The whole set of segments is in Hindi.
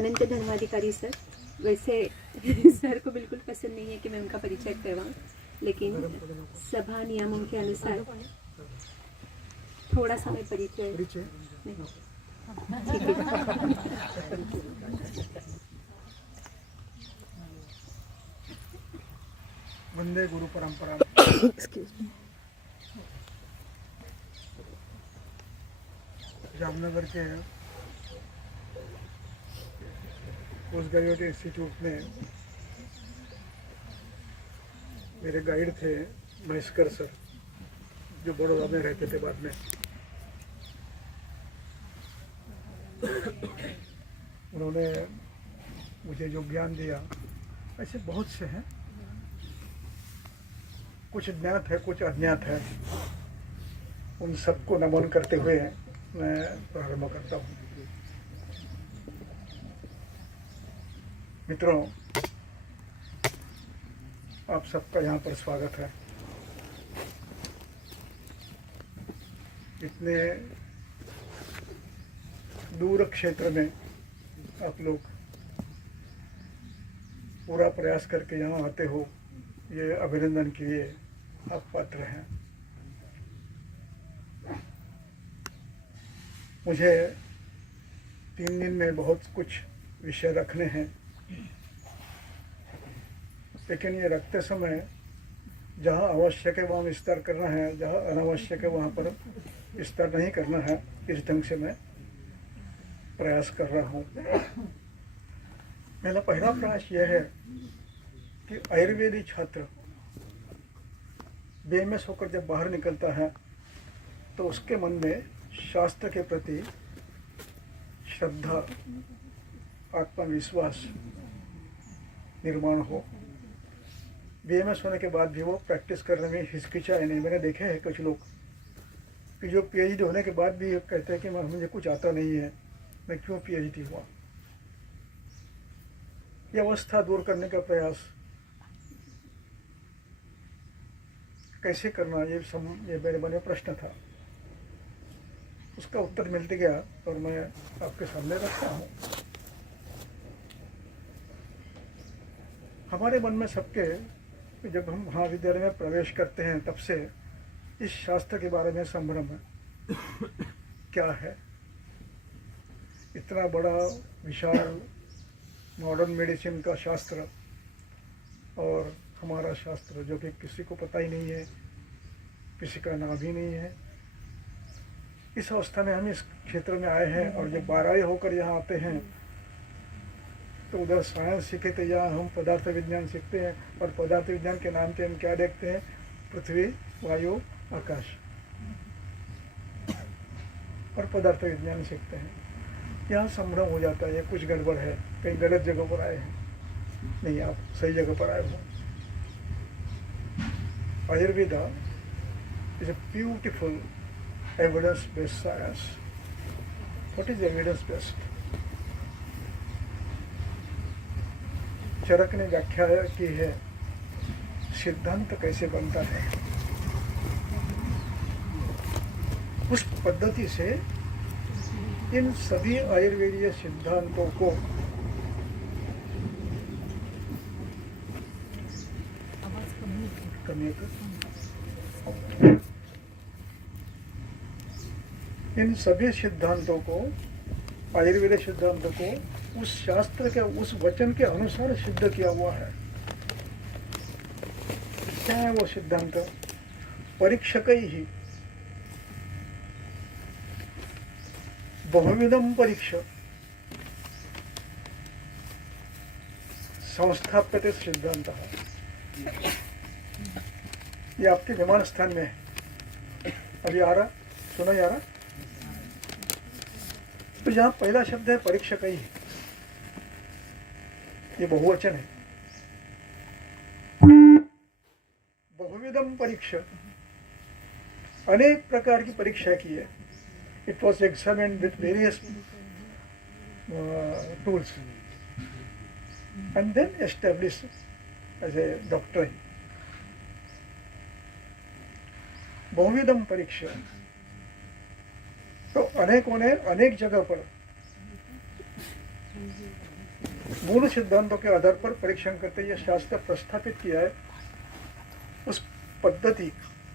अनंत धर्माधिकारी सर। वैसे सर को बिल्कुल पसंद नहीं है कि मैं उनका परिचय करवाऊँ, लेकिन सभा नियमों के अनुसार थोड़ा सा मैं परिचय ठीक है। वंदे गुरु परंपरा। जामनगर के पोस्ट ग्रेजुएट इंस्टीट्यूट में मेरे गाइड थे महेशकर सर, जो बड़ौदा में रहते थे बाद में। उन्होंने मुझे जो ज्ञान दिया, ऐसे बहुत से हैं, कुछ ज्ञात है कुछ अज्ञात है। उन सबको नमन करते हुए मैं प्रारंभ करता हूँ। मित्रों, आप सबका यहाँ पर स्वागत है। इतने दूर क्षेत्र में आप लोग पूरा प्रयास करके यहाँ आते हो, ये अभिनंदन के लिए आप पात्र हैं। मुझे 3 दिन में बहुत कुछ विषय रखने हैं, लेकिन ये रखते समय जहाँ आवश्यक है वहाँ विस्तार करना है, जहाँ अनावश्यक है वहाँ पर विस्तार नहीं करना है। इस ढंग से मैं प्रयास कर रहा हूँ। मेरा पहला प्रयास यह है कि आयुर्वेदिक छात्र बेमस होकर जब बाहर निकलता है तो उसके मन में शास्त्र के प्रति श्रद्धा, आत्मविश्वास निर्माण हो। बीएमएस होने के बाद भी वो प्रैक्टिस करने में हिचकिचाए नहीं। मैंने देखे हैं कुछ लोग कि जो पीएचडी होने के बाद भी कहते हैं कि मुझे कुछ आता नहीं है, मैं क्यों पीएचडी हुआ। ये अवस्था दूर करने का प्रयास कैसे करना, ये मेरे मन में प्रश्न था। उसका उत्तर मिलते गया और मैं आपके सामने रखता हूँ। हमारे मन में सबके जब हम महाविद्यालय में प्रवेश करते हैं तब से इस शास्त्र के बारे में संभ्रम है। क्या है इतना बड़ा विशाल मॉडर्न मेडिसिन का शास्त्र और हमारा शास्त्र, जो कि किसी को पता ही नहीं है, किसी का नाम ही नहीं है। इस अवस्था में हम इस क्षेत्र में आए हैं और जब 12वीं होकर यहाँ आते हैं तो उधर साइंस सीखे थे, यहाँ हम पदार्थ विज्ञान सीखते हैं। और पदार्थ विज्ञान के नाम पे हम क्या देखते हैं? पृथ्वी, वायु, आकाश और पदार्थ विज्ञान सीखते हैं। यहाँ संभ्रम हो जाता है, ये कुछ गड़बड़ है, कहीं गलत जगह पर आए हैं। नहीं, आप सही जगह पर आए हो। Ayurveda is a beautiful evidence-based science. What is evidence-based? चरक ने व्याख्या की है, सिद्धांत कैसे बनता है। उस पद्धति से इन सभी आयुर्वेदीय सिद्धांतों को आयुर्वेदिक सिद्धांतों को उस शास्त्र के, उस वचन के अनुसार सिद्ध किया हुआ है। क्या है वो सिद्धांत? परीक्षकैः बहुविधम परीक्ष संस्थाप्यते सिद्धांत। ये आपके विमान स्थान में है। अभी आ रहा, सुना जा रहा। तो जहाँ पहला शब्द है परीक्षकैः, ये बहुवचन है। बहुविधम परीक्षा, अनेक प्रकार की परीक्षा की है। It was examined with various tools and then establish as a doctrine. बहुविधम परीक्षा, तो अनेकों ने अनेक जगह पर मूल सिद्धांतों के आधार पर परीक्षण करते यह शास्त्र प्रस्थापित किया है, उस पद्धति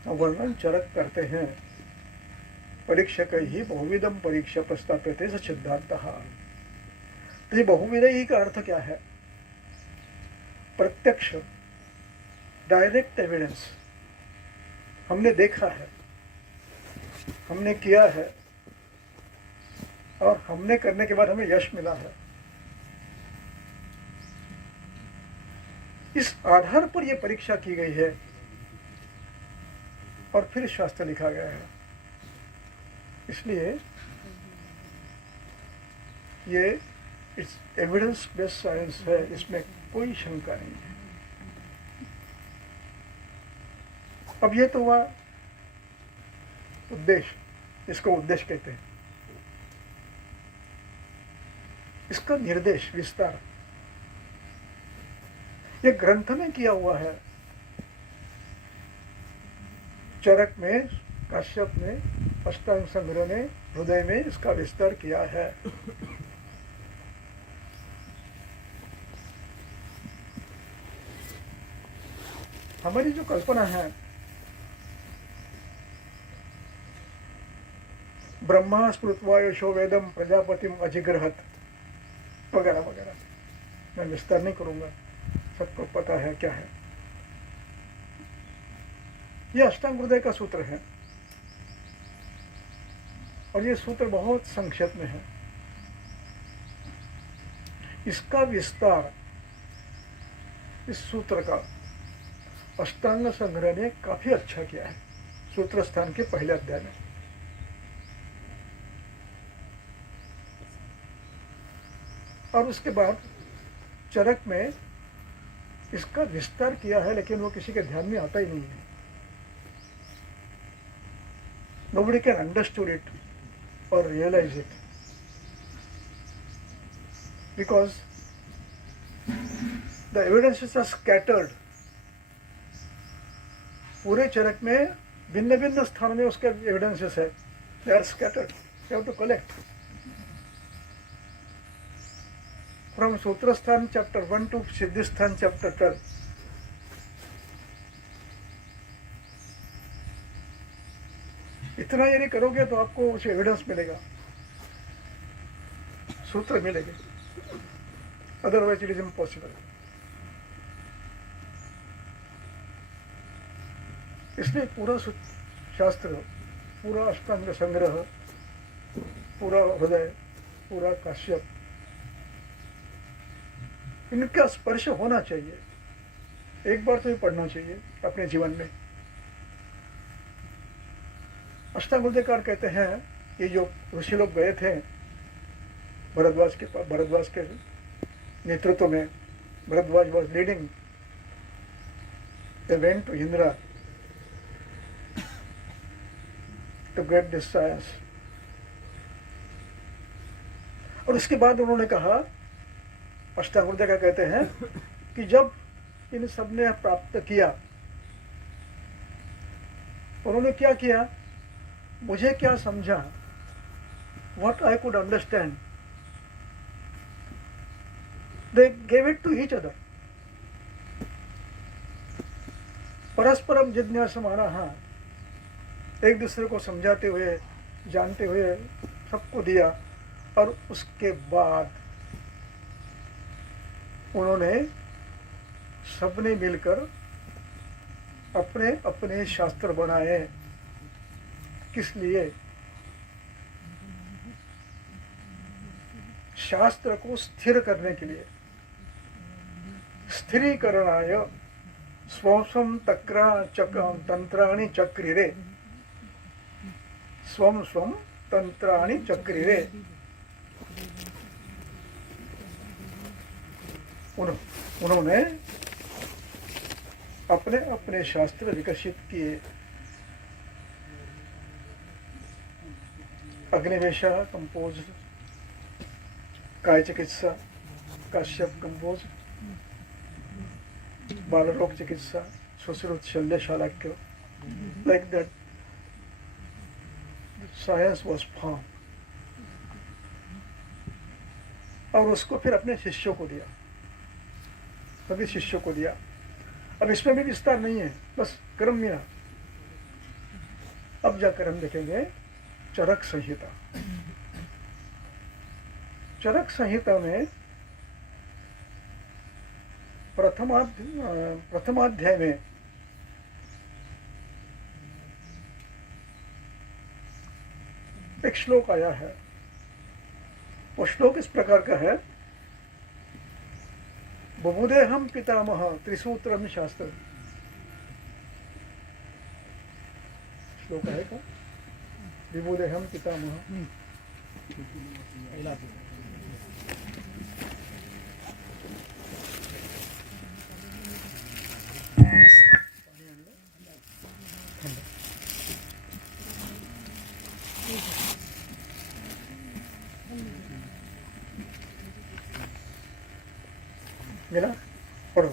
का वर्णन चरक करते हैं। परीक्षक ही बहुविधम परीक्षा प्रस्थापित सिद्धांत। तो ये बहुविधि का अर्थ क्या है? प्रत्यक्ष, डायरेक्ट एविडेंस। हमने देखा है, हमने किया है और हमने करने के बाद हमें यश मिला है। इस आधार पर यह परीक्षा की गई है और फिर शास्त्र लिखा गया है। इसलिए ये एविडेंस बेस्ड साइंस है, इसमें कोई शंका नहीं है। अब ये तो हुआ उद्देश्य, इसको उद्देश्य कहते हैं। इसका निर्देश, विस्तार ये ग्रंथ में किया हुआ है। चरक में, काश्यप ने, अष्टांग संग्रह ने, हृदय में इसका विस्तार किया है। हमारी जो कल्पना है, ब्रह्मा स्मृत्वा यशो वेदम प्रजापतिम अजिग्रहत वगैरह वगैरह, मैं विस्तार नहीं करूंगा, सबको पता है क्या है। यह अष्टांग हृदय का सूत्र है और ये सूत्र बहुत संक्षेप में है। इसका विस्तार, इस सूत्र का अष्टांग संग्रह ने काफी अच्छा किया है, सूत्र स्थान के पहले अध्याय में। और उसके बाद चरक में इसका विस्तार किया है, लेकिन वो किसी के ध्यान में आता ही नहीं है। Nobody can understood it or realize it because the evidences are scattered. पूरे चरक में भिन्न भिन्न स्थान में उसके एविडेंसेस है, they are scattered. You have to collect. From Sutrasthan chapter 1 to Siddhisthan chapter 12. इतना यदि करोगे तो आपको उसे एविडेंस मिलेगा, सूत्र मिलेंगे, अदरवाइज इट इज इम्पॉसिबल। इसलिए पूरा शास्त्र, पूरा अष्टांग संग्रह, पूरा हृदय, पूरा काश्यप, इनका स्पर्श होना चाहिए। एक बार तो ये पढ़ना चाहिए अपने जीवन में। अष्टांग हृदयकार कहते हैं, ये जो ऋषि लोग गए थे भरद्वाज के नेतृत्व में, Bharadwaj was leading, they went to Indra to get this science. और उसके बाद उन्होंने कहा, अष्टांग हृदय का कहते हैं कि जब इन सब ने प्राप्त किया, उन्होंने क्या किया, मुझे क्या समझा, what I could understand, they gave it to each other. परस्परम जिज्ञासमानः, एक दूसरे को समझाते हुए, जानते हुए सबको दिया। और उसके बाद उन्होंने सबने मिलकर अपने अपने शास्त्र बनाए। किस लिए? शास्त्र को स्थिर करने के लिए। स्थिरीकरणाय स्वं तंत्राणि चक्रिरे, स्वं तंत्राणि चक्रिरे। उन्होंने अपने अपने शास्त्र विकसित किए। अग्निवेशा कंपोज, काय चिकित्सा काश्यप कंपोज, बालरोग चिकित्सा सुश्रुत शल्य Shalakya. Like that science was formed। और उसको फिर अपने शिष्यों को दिया, सभी शिष्यों को दिया। अब इसमें भी विस्तार नहीं है, बस क्रम मिला। अब जाकर हम देखेंगे चरक संहिता। चरक संहिता में प्रथमाध्याय में एक श्लोक आया है। वो श्लोक इस प्रकार का है, बुबुदेहम पितामह त्रिसूत्रम शास्त्र। श्लोक है का विबुदेहम पितामह। मिला, पढ़ो।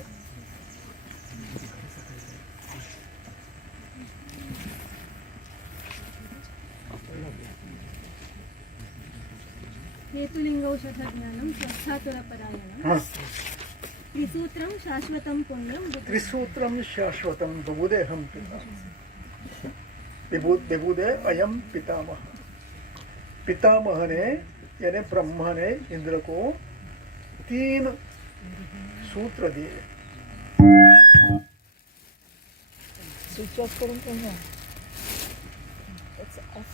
हेतुलिङ्गौषधज्ञानं स्वस्थातुरपरायणं हाँ, त्रिसूत्रं शाश्वतं पुण्यं त्रिसूत्रम शाश्वतम बुबुदेहम पितामह। विबुदे अयम पितामह। पितामह ने यानी ब्रह्मा ने इंद्र को 3 सूत्र दिए।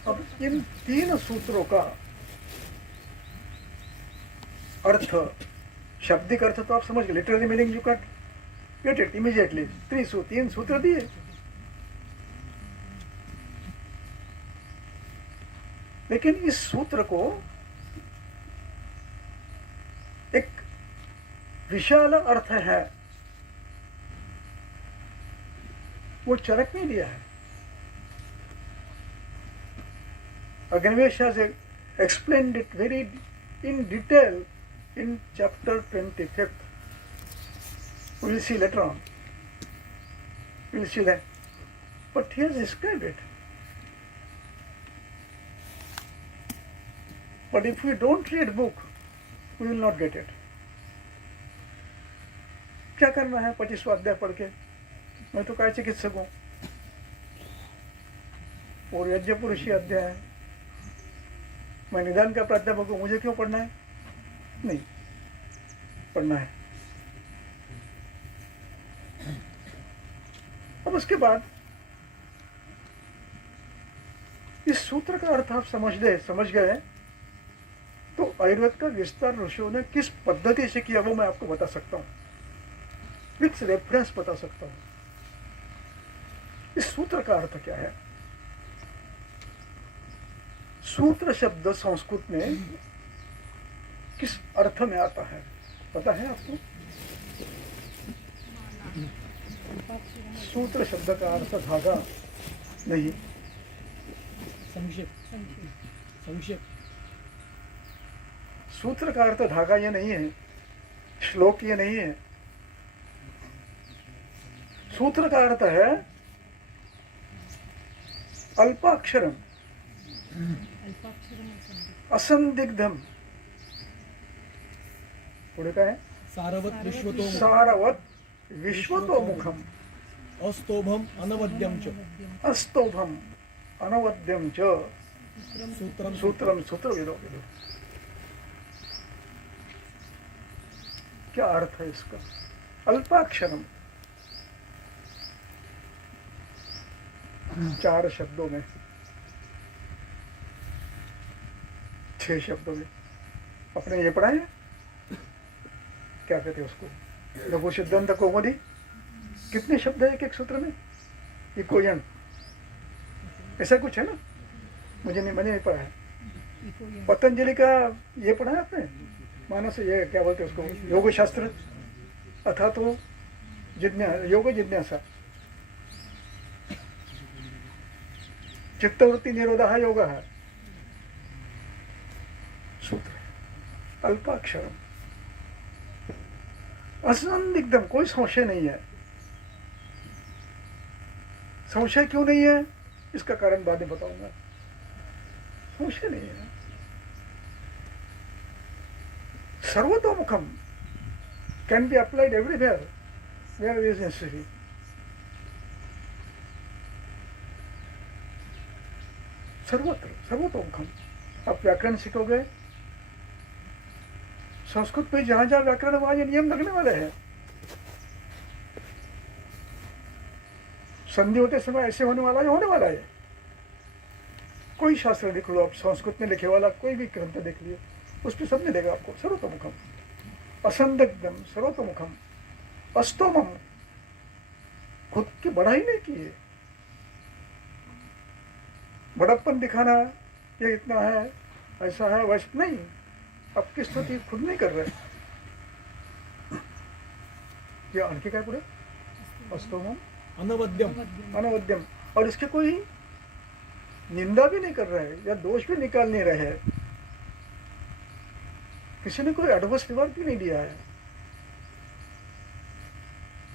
अब इन 3 सूत्रों का अर्थ, शाब्दिक अर्थ तो आप समझ गए, literally meaning you can get it immediately. 3 सूत्र दिए। लेकिन इस सूत्र को एक विशाल अर्थ है, वो चरक में दिया है। Agnivesh has explained it very in detail in chapter 25th. We will see later on. We will see that. But he has described it. But if we don't read book, we will not get it. क्या करना है 25वां अध्याय पढ़ के? मैं तो काय चिकित्सक हूँ, और यज्ञ पुरुषी अध्याय है, मैं निदान का प्राध्यापक हूँ, मुझे क्यों पढ़ना है? नहीं पढ़ना है। अब उसके बाद इस सूत्र का अर्थ आप समझ गए तो आयुर्वेद का विस्तार ऋषियों ने किस पद्धति से किया वो मैं आपको बता सकता हूँ, विथ रेफरेंस बता सकता हूँ। इस सूत्र का अर्थ क्या है? सूत्र शब्द संस्कृत में किस अर्थ में आता है पता है आपको? सूत्र शब्द का अर्थ धागा नहीं, संक्षेप। सूत्र का अर्थ धागा ये नहीं है, श्लोक ये नहीं है। सूत्र का अर्थ है अल्पाक्षरम असंदिग्धम, थोड़े का है सारवत विश्वतोमुखम अस्तोभम अनवद्यम च अस्तोभम अनवद्यम च सूत्रम सूत्र विदो। क्या अर्थ है इसका? अल्पाक्षरम 4 शब्दों में, 6 शब्दों में। अपने ये पढ़ा है, क्या कहते हैं उसको, लघु सिद्धांत कौमुदी। कितने शब्द है एक सूत्र में? इकोयन, ऐसा कुछ है ना, मैंने नहीं पढ़ा है। पतंजलि का ये पढ़ा है आपने? मानस, ये क्या बोलते हैं उसको, योग शास्त्र अथा तो योग जिज्ञासा, चित्तवृत्ति निरोधा योग है सूत्र। अल्पाक्षरम असंदिग्धम, कोई संशय नहीं है। संशय क्यों नहीं है इसका कारण बाद में बताऊंगा। संशय नहीं है। सर्वतोमुखम can be applied everywhere where is necessary. सर्वत्र सर्वतोमुखम. आप व्याकरण सीखोगे, संस्कृत में जहां जहां व्याकरण वहां ये नियम लगने वाले हैं. संधि होते समय ऐसे होने वाला है, होने वाला है. कोई शास्त्र लिख लो आप, संस्कृत में लिखे वाला कोई भी ग्रंथ देख लियो, उसमें सब मिलेगा आपको. सर्वतोमुखम, असंदिग्धम, सर्वतोमुखम, अस्तोमम. खुद की बढ़ाई नहीं की है, बड़प्पन दिखाना ये इतना है, ऐसा है, वैसा नहीं. आपकी स्तुति खुद नहीं कर रहे. ये आणखी काय पुढे? अस्तोमम अनवद्यम. अनवद्यम. और इसके कोई निंदा भी नहीं कर रहे या दोष भी निकाल नहीं रहे. किसी ने कोई एडवर्स रिमार्क भी नहीं दिया है.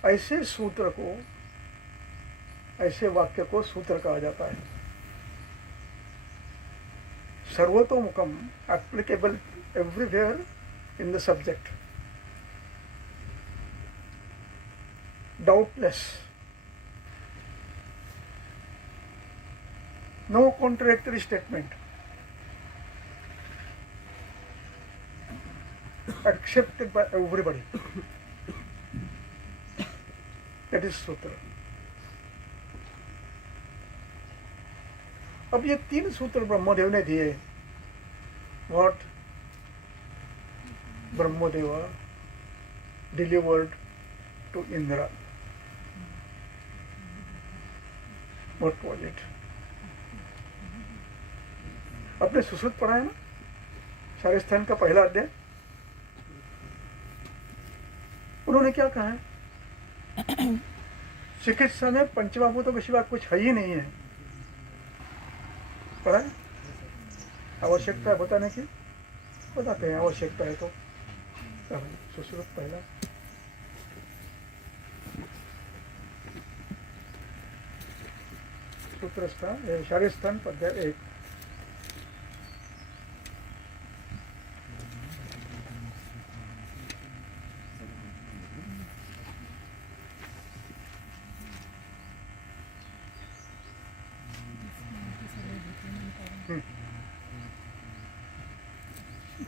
ऐसे सूत्र को, ऐसे वाक्य को सूत्र कहा जाता है. सर्वतोमुखम, applicable everywhere in the subject, doubtless, no contradictory statement, accepted by everybody. That is सूत्र. अब ये 3 सूत्र ब्रह्मदेव ने दिए. What? ब्रह्मदेवा delivered to Indra. What was it? आपने सुश्रुत पढ़ा है ना, शारिस्थान का पहला अध्याय. उन्होंने क्या कहा है? चिकित्सा में पंचमहाभूतों के सिवा कुछ है ही नहीं है. पढ़ा है? आवश्यकता है बताने की, बताते हैं. आवश्यकता है तो सुश्रुत पहला. सूत्रस्थान, शारिस्थान अध्याय 1.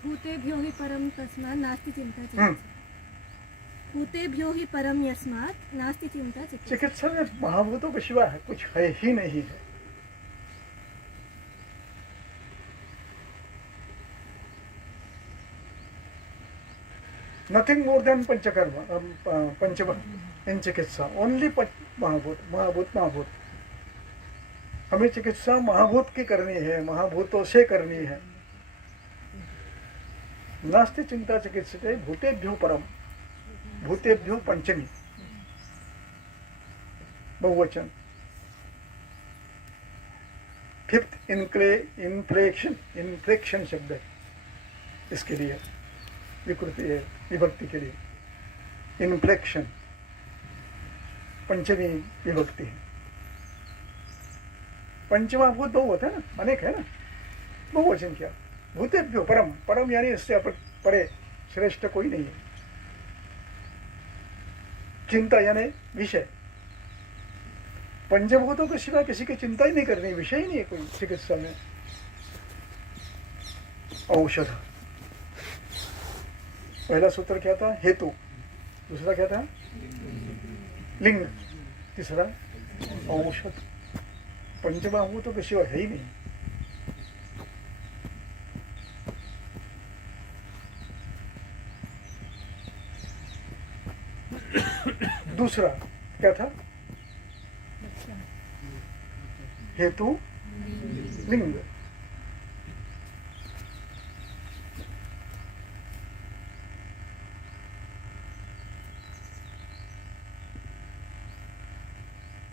भूतेभ्यो हि परम तस्मात् नास्ति चिंता चिकित्सा. भूतेभ्यो हि परम यस्मात् नास्ति चिंता चिकित्सा. चिकित्सा में महाभूतों के सिवा है कुछ है ही नहीं है. नथिंग मोर देन पंचकर्म, पंचम इन चिकित्सा. ओनली महाभूत, महाभूत, महाभूत. हमें चिकित्सा महाभूत की करनी है, महाभूतों से करनी है. नास्ति चिंता चिकित्सते भूतेभ्यो परम, भूतेभ्यो पंचमी, बहुवचन. 5th इन्फ्लेक्शन शब्द है इसके लिए, विकृति है, विभक्ति के लिए. इन्फ्लेक्शन पंचमी विभक्ति है. पंचमहाभूत बहुवचन है ना, अनेक है ना. बहुवचन क्या? भूतेभ्यो परम. परम यानी इससे परे श्रेष्ठ कोई नहीं है. चिंता यानी विषय. पंचभूतों के सिवा किसी की चिंता ही नहीं करनी, विषय ही नहीं है कोई चिकित्सा में. औषध. पहला सूत्र क्या था? हेतु. दूसरा क्या था? लिंग. तीसरा औषध. पंचमहाभूतों के सिवा है ही नहीं. दूसरा क्या था? हेतु, लिंग.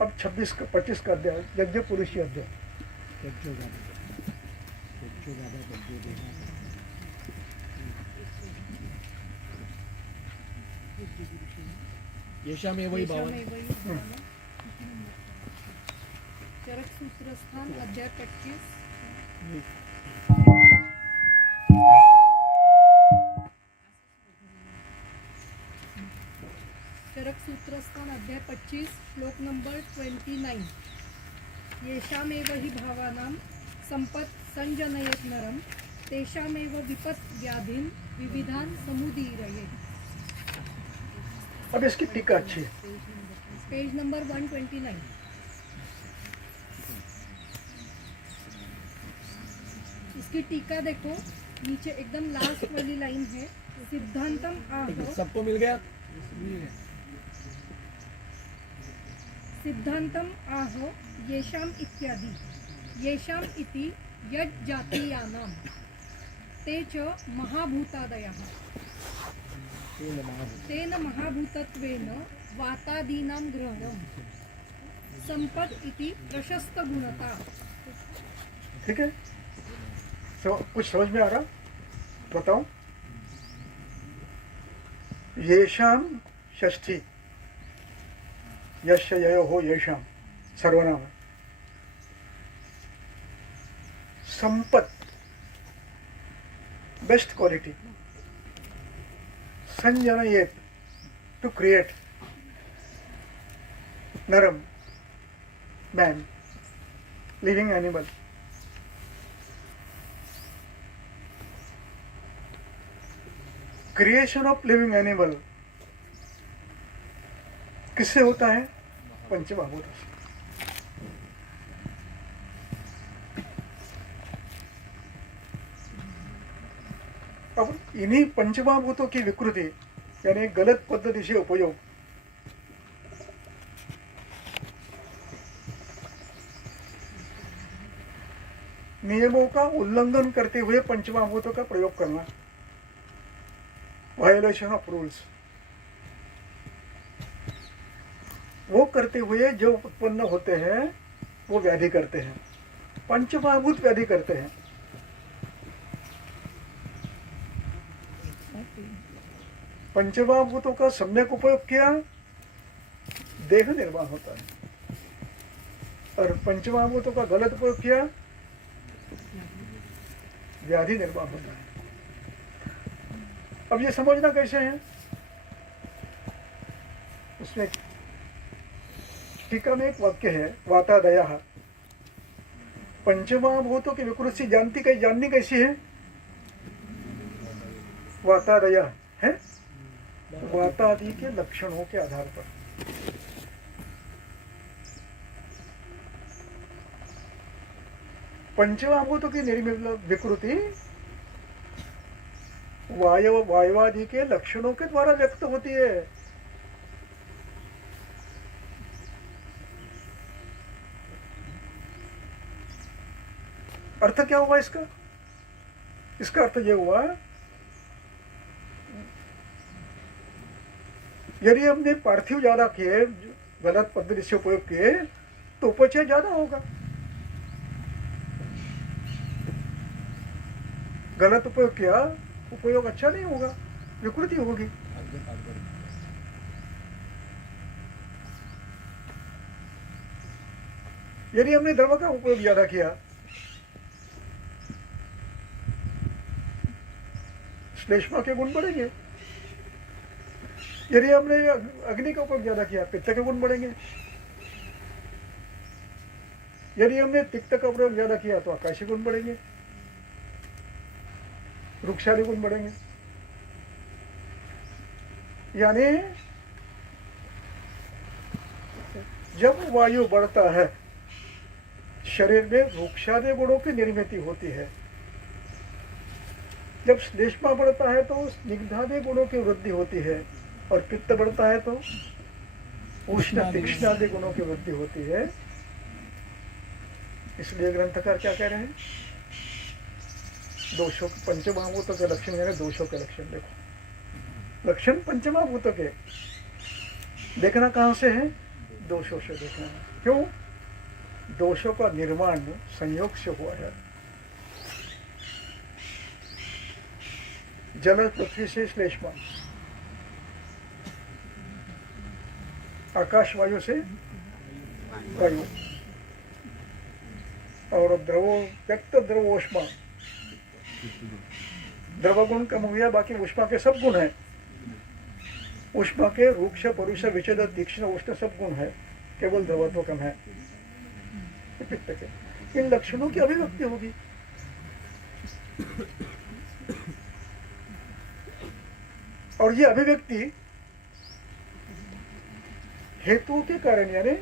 अब 25 का अध्याय, यज्ञ पुरुषी अध्याय. येषामेव वै भावन. चरक सूत्रस्थान अध्याय 25. चरक सूत्रस्थान अध्याय 25 श्लोक नंबर 29। येषामेव हि भावानां संपत् संजनयत् नरं तेषामेव विपत् व्याधिन विविधान समुदीरये। अब इसकी टीका अच्छी है। Page number 129। इसकी टीका देखो, नीचे एकदम लास्ट वाली लाइन है, सिद्धांतम आह सबको मिल गया? सिद्धांतम आह येषाम इत्यादि येषाम इति यज् जातीयानां ते च महाभूतादयः तेन महाभूतत्वेन वातादीनां ग्रहणं संपत् इति प्रशस्त गुणता। ठीक है, कुछ समझ में आ रहा? बताओ। येषाम षष्ठी, यश ययो हो येषाम सर्वनाम है। संपत् बेस्ट क्वालिटी, संजनयेत टू क्रिएट, नरम man, living animal. Creation of living animal किससे होता है? पंचमहाभूत से। अब इन्हीं पंचमहाभूतों की विकृति यानी गलत पद्धति से उपयोग नियमों का उल्लंघन करते हुए पंचमहाभूतों का प्रयोग करना, वायोलेशन ऑफ रूल्स, वो करते हुए जो उत्पन्न होते हैं वो व्याधि करते हैं, पंचमहाभूत व्याधि करते हैं। पंचमहाभूतों का सम्यक उपयोग किया, देह निर्माण होता है, और पंचमहाभूतों का गलत उपयोग किया, व्याधि निर्माण होता है। अब ये समझना कैसे है? उसमें टीका में एक वाक्य है, वातादया। पंचमहाभूतों की विकृति जाननी कैसी है? वातादया है वातादि के लक्षणों के आधार पर। पंचमहाभूतों की विकृति वायवादि के लक्षणों के द्वारा व्यक्त होती है। अर्थ क्या हुआ इसका? इसका अर्थ यह हुआ, यदि हमने पार्थिव ज्यादा किए, गलत पद्धति से उपयोग किए, तो उपचय ज्यादा होगा। गलत उपयोग किया, उपयोग अच्छा नहीं होगा, विकृति होगी। यदि हमने द्रव का उपयोग ज्यादा किया, श्लेष्मा के गुण बढ़ेंगे। यदि हमने अग्नि का उपयोग ज्यादा किया, पित्त के गुण बढ़ेंगे। यदि हमने तिक्त का उपयोग ज्यादा किया तो आकाशीय गुण बढ़ेंगे, वृक्षादि गुण बढ़ेंगे। यानी जब वायु बढ़ता है, शरीर में वृक्षादि गुणों की निर्मित होती है। जब श्लेष्मा बढ़ता है तो स्निग्धादि गुणों की वृद्धि होती है, और पित्त बढ़ता है तो उष्ण तीक्ष्णादि गुणों की वृद्धि होती है। इसलिए ग्रंथकार क्या कह रहे हैं? दोषों, पंचमहाभूतों के लक्षण यानी दोषों के लक्षण देखो। लक्षण पंचमहाभूतों के देखना कहां से है? दोषों से देखना है। क्यों? दोषों का निर्माण संयोग से हुआ है। जल पृथ्वी से श्लेष्मा, आकाश वायु से वायु, और द्रवो व्यक्त द्रवोष्मा, द्रव गुण कम हो गया, बाकी उष्मा के सब गुण हैं। उष्मा के रूक्ष परुष विचद तीक्ष्ण उष्ण सब गुण है, केवल द्रवत्व कम है। ये पित्त के इन लक्षणों की अभिव्यक्ति होगी। और ये अभिव्यक्ति हेतुओं के कारण यानी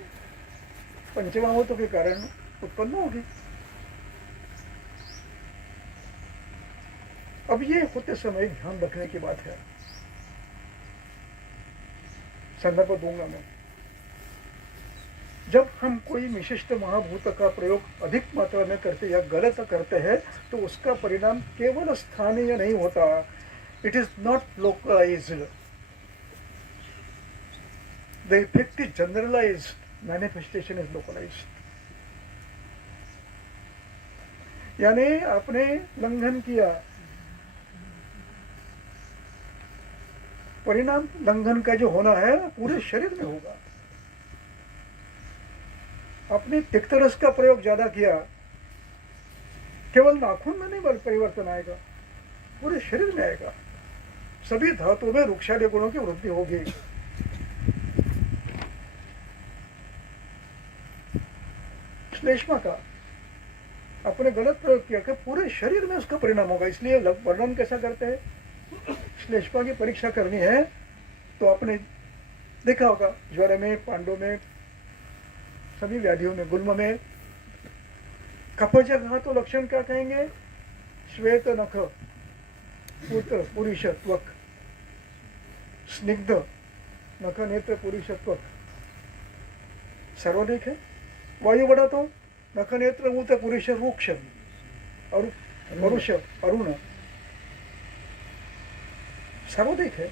पंचमहाभूतों के कारण उत्पन्न होगी। अब ये होते समय ध्यान रखने की बात है, संदर्भ दूंगा मैं। जब हम कोई विशिष्ट महाभूत का प्रयोग अधिक मात्रा में करते या गलत करते हैं तो उसका परिणाम केवल स्थानीय नहीं होता, it is not localised, the effect is generalised, manifestation is localised. यानी आपने लंघन किया, परिणाम लंघन का जो होना है पूरे शरीर में होगा। आपने तिक्त रस का प्रयोग ज्यादा किया, केवल नाखून में नहीं बल्कि परिवर्तन आएगा, पूरे शरीर में आएगा। सभी धातुओं में रुक्षादि गुणों की वृद्धि होगी। श्लेष्मा का आपने गलत प्रयोग किया कि पूरे शरीर में उसका परिणाम होगा। इसलिए वर्णन कैसा करते हैं, श्लेष्मा की परीक्षा करनी है तो आपने देखा होगा ज्वर में, पांडु में, सभी व्याधियों में, गुल्म में कफजघा तो लक्षण क्या कहेंगे, श्वेत नख, पूत पुरुष त्वक, स्निग्ध नख नेत्र पुरुष त्वक, सर्वाधिक है। वायु बढ़ा तो नख नेत्र ऊत पुरुष रूक्ष और पुरुष अरुण सर्वाधिक है।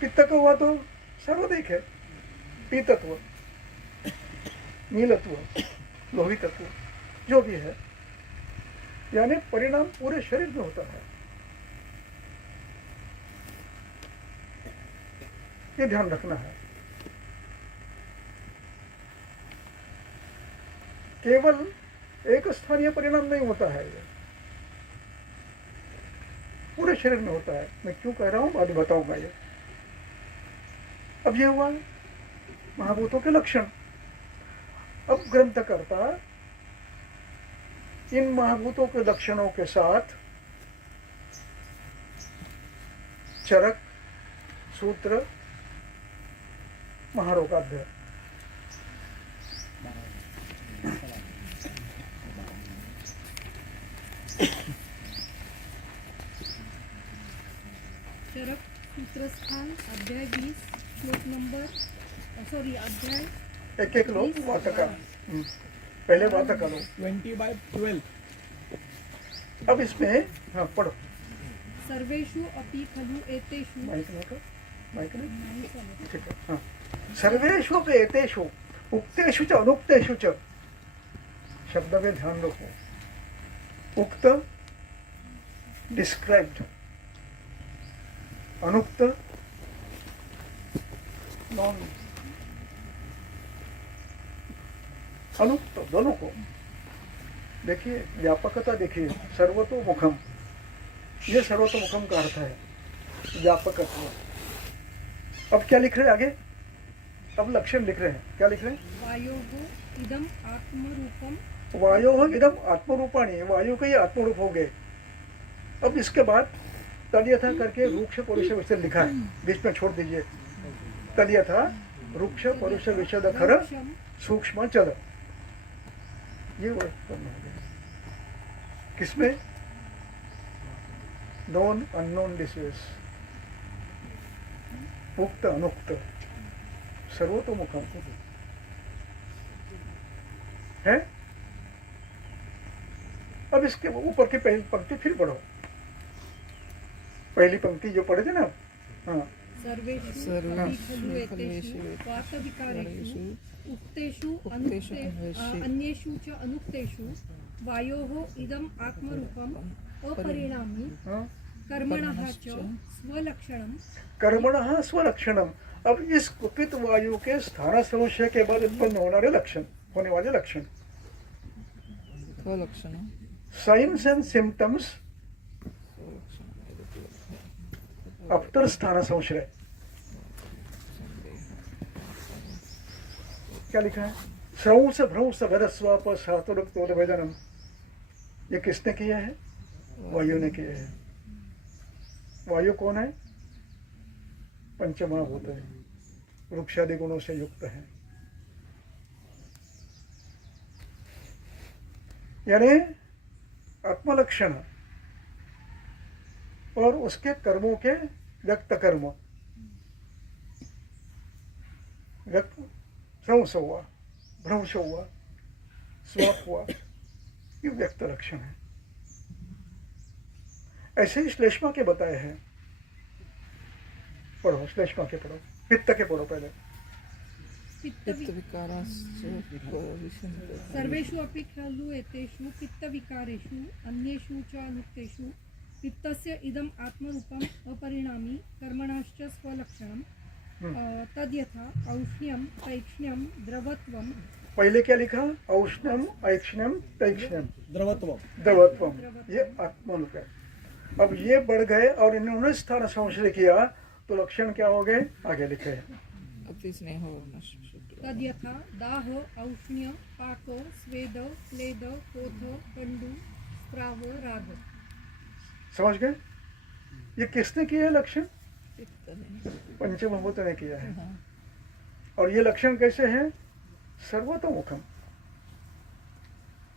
पित्त का हुआ तो सर्वाधिक है, पीतत्व, नीलत्व, लोहितत्व, जो भी है, यानी परिणाम पूरे शरीर में होता है। ये ध्यान रखना है। केवल एक स्थानीय परिणाम नहीं होता है, ये पूरे शरीर में होता है। मैं क्यों कह रहा हूं बाद में बताऊंगा ये। अब ये हुआ महाभूतों के लक्षण। अब ग्रंथकर्ता इन महाभूतों के लक्षणों के साथ चरक, सूत्र, महारोगाध्याय चरक सूत्रस्थान अध्याय 20 श्लोक नंबर अध्याय एक एक लो वातका। पहले वातका लो। 20/12। अब इसमें हाँ पढ़ो। सर्वेषु अपि खलु एतेषु माइक में ठीक है। हाँ, सर्वेषु अपि एतेषु उक्तेषु च अनुक्तेषु च, शब्द में ध्यान रखो। उक्त डिस्क्राइब्ड, अनुक्त नॉन, अनुक्त दोनों को देखिए, व्यापकता देखिए। सर्वतोमुखम, ये सर्वतोमुखम का अर्थ है व्यापकत्व। अब क्या लिख रहे हैं आगे, अब लक्षण लिख रहे हैं। क्या लिख रहे हैं, वायोः इदम् आत्मरूपम, वायो इदम आत्मरूपाणी, वायु के ये आत्मरूप हो गए। अब इसके बाद तल्यथा करके रूक्ष परुष विषद लिखा है, बीच में छोड़ दीजिए। तल्यथा रूक्ष परुष विषद खर सूक्ष्म चल, ये वर्ड करना है। किसमें, नोन अननोन डिसीज, उक्त अनुक्त, सर्वतोमुखम है। अब इसके ऊपर की पहली पंक्ति फिर पढ़ो। पहली पंक्ति जो पढ़े थे ना, हाँ, सर्वेषु अपि खलु एतेषु वातविकारेषु उक्तेषु अन्येषु च अनुक्तेषु वायोः इदम् आत्मरूपम् अपरिणामी हाँ, कर्मणः च स्वलक्षणम्, कर्मणः स्वलक्षणम। अब इस कुपित वायु के स्थान संशय के बाद उत्पन्न होने वाले लक्षण, साइंस एंड सिम्टम्स अपतर स्थान संश्रय। क्या लिखा है? स्रंस भ्रंस भरस्वाप सातुरक्तोदभेदनम। ये किसने किया है? वायु ने किया है। वायु कौन है? पंचमहाभूत है, वृक्षादि गुणों से युक्त है। यानी आत्मलक्षण और उसके कर्मों के व्यक्त कर्म, व्यक्त स्रंस हुआ, भ्रंश हुआ, स्वाप हुआ, ये व्यक्त लक्षण है। ऐसे ही श्लेष्मा के बताए हैं। पढ़ो, श्लेष्मा के पढ़ो, पित्त के पढ़ो पहले। सर्वेषु अपि खलु एतेषु पित्तविकारेषु अन्येषु च अनुक्तेषु पित्तस्य इदम् आत्मरूपम् अपरिणामी कर्मणाश्च स्वलक्षणम् तद्यथा औष्ण्यं तैक्ष्ण्यं द्रवत्वं। पहले क्या लिखा? औष्ण्यम ऐक्ष्ण्यम तैक्ष्ण्यम द्रवत्वम। द्रवत्वम, ये आत्मरूप है। अब ये बढ़ गए और इन्होंने स्थान संश्रय किया तो लक्षण क्या हो गए? आगे लिखे हैं। तद्यथा दाह औष्ण्य पाक स्वेद क्लेद क्रोध कंडु स्त्राव राग। समझ गए? ये किसने किया है लक्षण? पंचमहाभूत ने किया है। और ये लक्षण कैसे हैं? सर्वतोमुखम,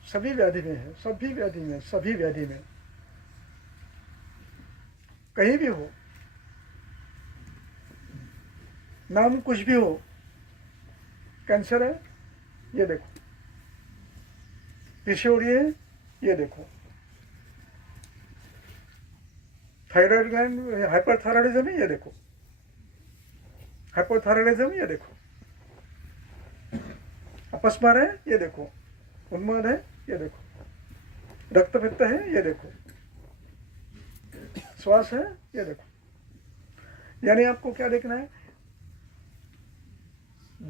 सभी व्याधि में है, सभी व्याधि में, सभी व्याधि में, कहीं भी हो, नाम कुछ भी हो। कैंसर है, ये देखो। पीसीओडी है, ये देखो। थायराइड ग्लैंड, हाइपरथायराइडिज्म है, ये देखो। हाइपोथायराइडिज्म, ये देखो। अपस्मार है, ये देखो। उन्माद है, ये देखो। रक्तपित्त है, ये देखो। श्वास है, ये देखो। यानी आपको क्या देखना है?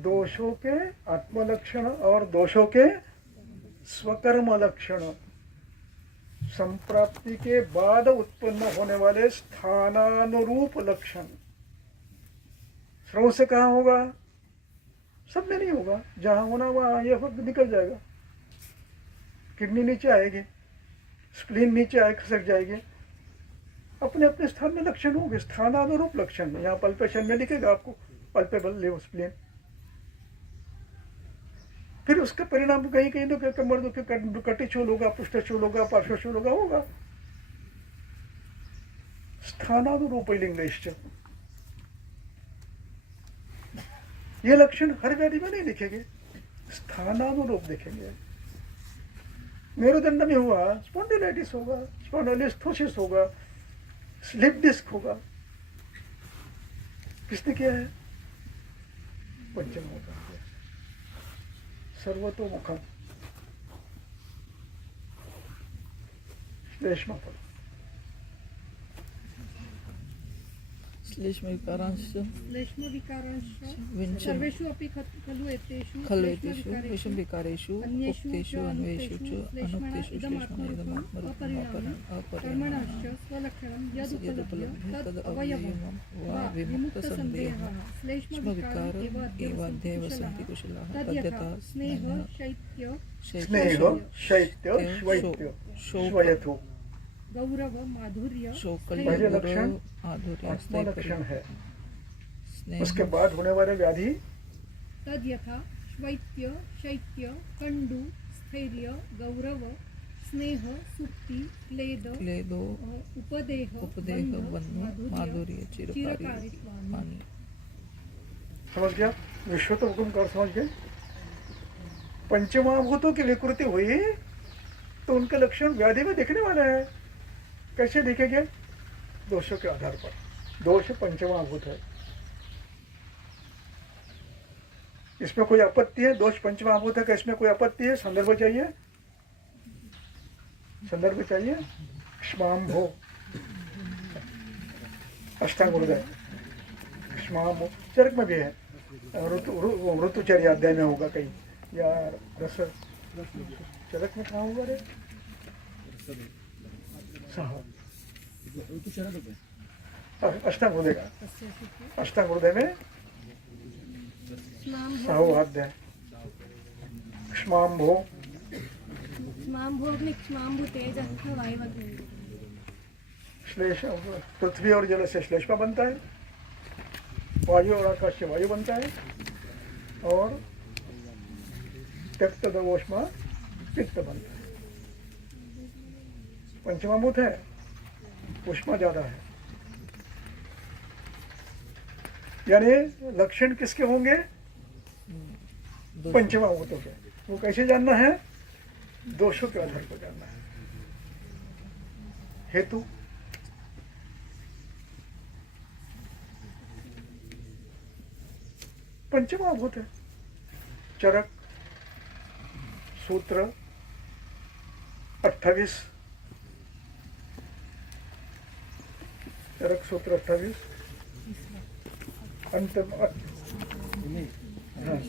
दोषों के आत्मलक्षण और दोषों के स्वकर्म लक्षण, संप्राप्ति के बाद उत्पन्न होने वाले स्थानानुरूप लक्षण। स्रव से कहाँ होगा? सब में नहीं होगा। जहां होना वहां ये वक्त निकल जाएगा। किडनी नीचे आएगी, स्प्लीन नीचे आए खसक जाएगी। अपने अपने स्थान में लक्षण होंगे, स्थानानुरूप लक्षण। यहाँ पल्पेशन में दिखेगा आपको पल्पेबल लिवर स्प्लीन। फिर उसका परिणाम कहीं कहीं तो कमर दुखी, कटिछूल होगा, पृष्ठछूल होगा, पार्श्वशूल होगा। स्थानानुरूप लिंगश्च। ये लक्षण हर व्याधि में नहीं दिखेंगे, स्थानानुरूप दिखेंगे। मेरुदंड में हुआ स्पॉन्डिलाइटिस होगा, स्पॉन्डिलोलिस्थोसिस होगा, स्लिप डिस्क होगा। किसने किया है? पंचमहाभूत। सर्वतोमुखम। श्लेष्मा पर श्लेष्मविकारांश्च श्लेष्मविकारांश्च सर्वेषु अपि खलु एतेषु विकारेषु उक्तेषु अन्वेषु च अनुक्तेषु श्लेष्मनिदमात्मरूपम् कर्मणाश्च स्वलक्षणं यदुपलभ्य तदवयवं वा विमुक्तसन्देहः श्लेष्मविकार एवाध्येव सन्ति कुशलाः तद्यथा स्नेह शैत्य श्वयतु। गौरव माधुर्य पहले लक्षण आत्मलक्षण है, उसके बाद होने वाले व्याधि तद्यथा श्वैत्य शैत्य कंडु स्थैर्य गौरव स्नेह सुप्ति क्लेदो उपदेह बंधु माधुर्य चिरकारित्वानि। समझ गया? विश्व तो हुक्म कर समझ गए। पंचमहाभूतों की विकृति हुई तो उनके लक्षण व्याधि में दिखने वाले हैं। कैसे दिखेंगे? दोषों के आधार पर। दोष पंचमहाभूत है, इसमें कोई आपत्ति है? दोष पंचमहाभूत है, इसमें कोई आपत्ति है? संदर्भ चाहिए, संदर्भ चाहिए। क्ष्मांभो अष्टांग हृदय, क्ष्मांभो चरक में भी है, ऋतुचर्या अध्याय में होगा कहीं, या रस चरक में कहाँ होगा रे? अष्टांग हृदय का, तस्य सूत्रे अष्टांग हृदय में साहुवाद्य क्ष्मांभो, क्ष्माम्भोग्नि क्ष्माम्भु तेजः वायुवग्नि। श्लेष, पृथ्वी और जल से श्लेष्मा बनता है, वायु और आकाश से वायु बनता है, और त्यक्त दवोष्मा पित्त बनता है। पंचमाभूत है, उष्मा ज्यादा है। यानी लक्षण किसके होंगे? पंचमाभूतों के। वो कैसे जानना है? दोषों के आधार पर जानना है। हेतु, पंचमाभूत है, चरक, सूत्र 28, चरक सूत्र 28, अंतिम हाँ,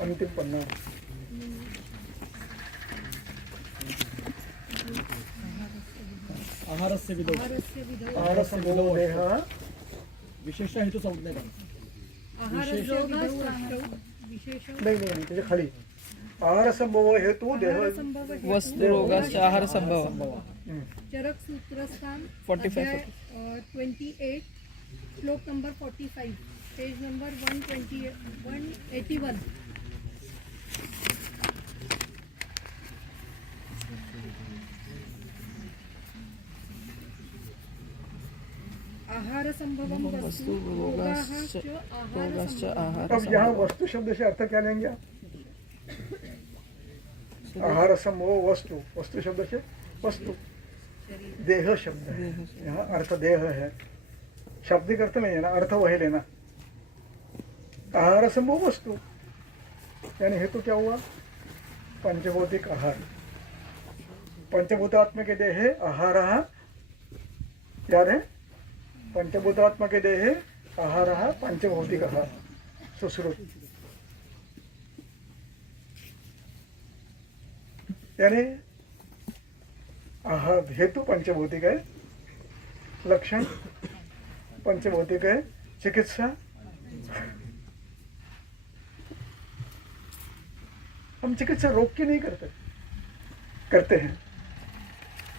अंतिम पन्ना। आहारस्य विधौ आहार संभव देह, विशेष हेतु संज्ञा आहारस्य विधौ अष्टौ विशेषौ नहीं त्याच्या खाली आहार संभव हेतु देह संभव वस्तु रोगाश्च आहार संभव चरक सूत्रस्थान 45 28 श्लोक नंबर 45 पेज नंबर 181। आहार संभवम वस्तु रोगाश्च आहार आहार अब यहाँ वस्तु शब्द से अर्थ क्या लेंगे आप? आहार संभव वस्तु, वस्तु शब्द से वस्तु, देह शब्द है, यहाँ अर्थ देह है, शाब्दिक अर्थ नहीं है ना, अर्थ वही लेना। आहार संभव वस्तु यानी हेतु क्या हुआ? पंचभौतिक आहार, पंचभूतात्मक देहे आहार, याद है? पंचभूतात्मक देहे आहार पंचभौतिक सुश्रुत, यानी आहार हेतु पंचभौतिक है, लक्षण पंचभौतिक है, चिकित्सा हम चिकित्सा रोग की नहीं करते हैं,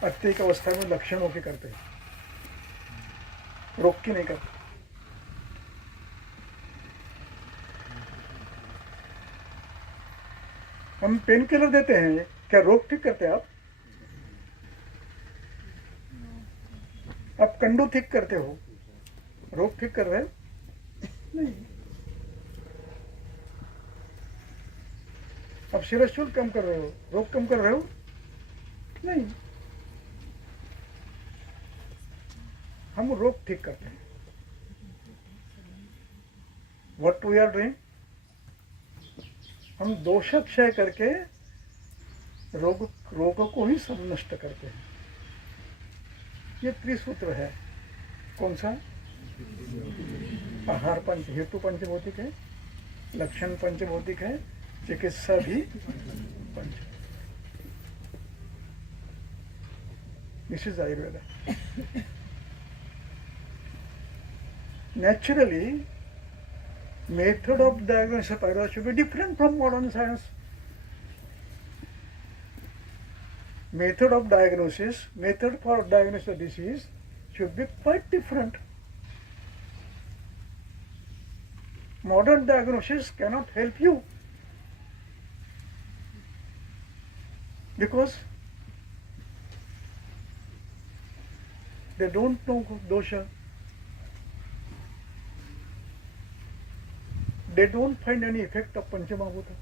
अत्यधिक अवस्था में लक्षणों की करते हैं, रोग की नहीं करते। हम पेन किलर देते हैं, क्या रोग ठीक करते हैं आप? आप कंडू ठीक करते हो, रोग ठीक कर रहे हो? नहीं। आप शिरशूल कम कर रहे हो, रोग कम कर रहे हो? नहीं। हम रोग ठीक करते हैं। व्हाट वी आर डूइंग, हम दोषक्षय करके रोगों को ही सब नष्ट करते हैं। ये त्रिसूत्र है। कौन सा? आहार पंच हेतु पंचभौतिक है, लक्षण पंचभौतिक है, चिकित्सा भी पंच। This is Ayurveda. Naturally, method of diagnosis of thyroid should be different from modern science. Method for diagnosis of disease should be quite different. Modern diagnosis cannot help you because they don't know dosha. They don't find any effect of Panchamahabhuta.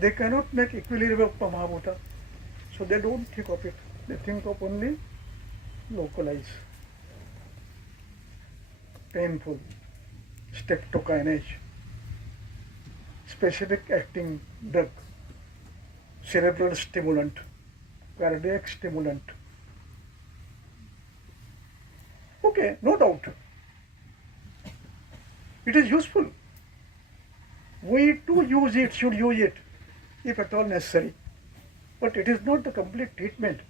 They cannot make equilibrium of Mahabhuta, so they don't think of it. They think of only localized, painful, streptokinase, specific acting drug, cerebral stimulant, cardiac stimulant. Okay, no doubt. It is useful. We too should use it if at all necessary. But it is not the complete treatment.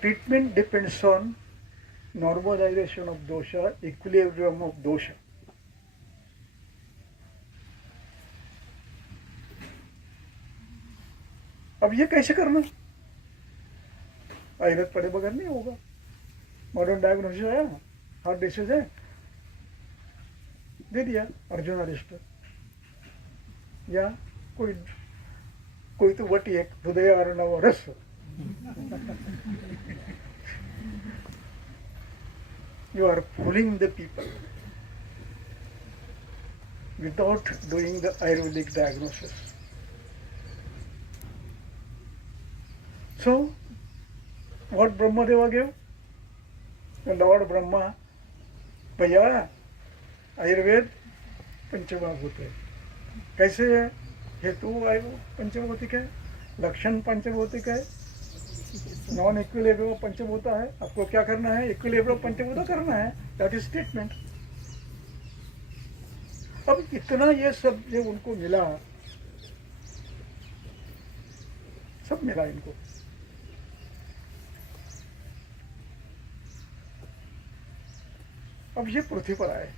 treatment depends on normalization of dosha, equilibrium of dosha. अब ये कैसे करना? आयुर्वेद पढ़े बगैर नहीं होगा। मॉडर्न डायग्नोसिस आया ना, हार्ट डिसीज है, दे दिया अर्जुन अरिष्ट, या कोई तो वटी एक हृदय अर्णव रस। You are fooling the people without doing the Ayurvedic diagnosis. So, what Brahmadeva gave? The Lord Brahma, भैया आयुर्वेद पंचमहाभूत है। कैसे है? हेतु आयु पंचभौतिक है, लक्षण पंचभौतिक है, नॉन इक्विलिब्रियम पंचभूत है। आपको क्या करना है? इक्विलिब्रियम पंचभूत करना है। That is statement. अब इतना ये सब जो उनको मिला, सब मिला इनको। अब ये पृथ्वी पर आए,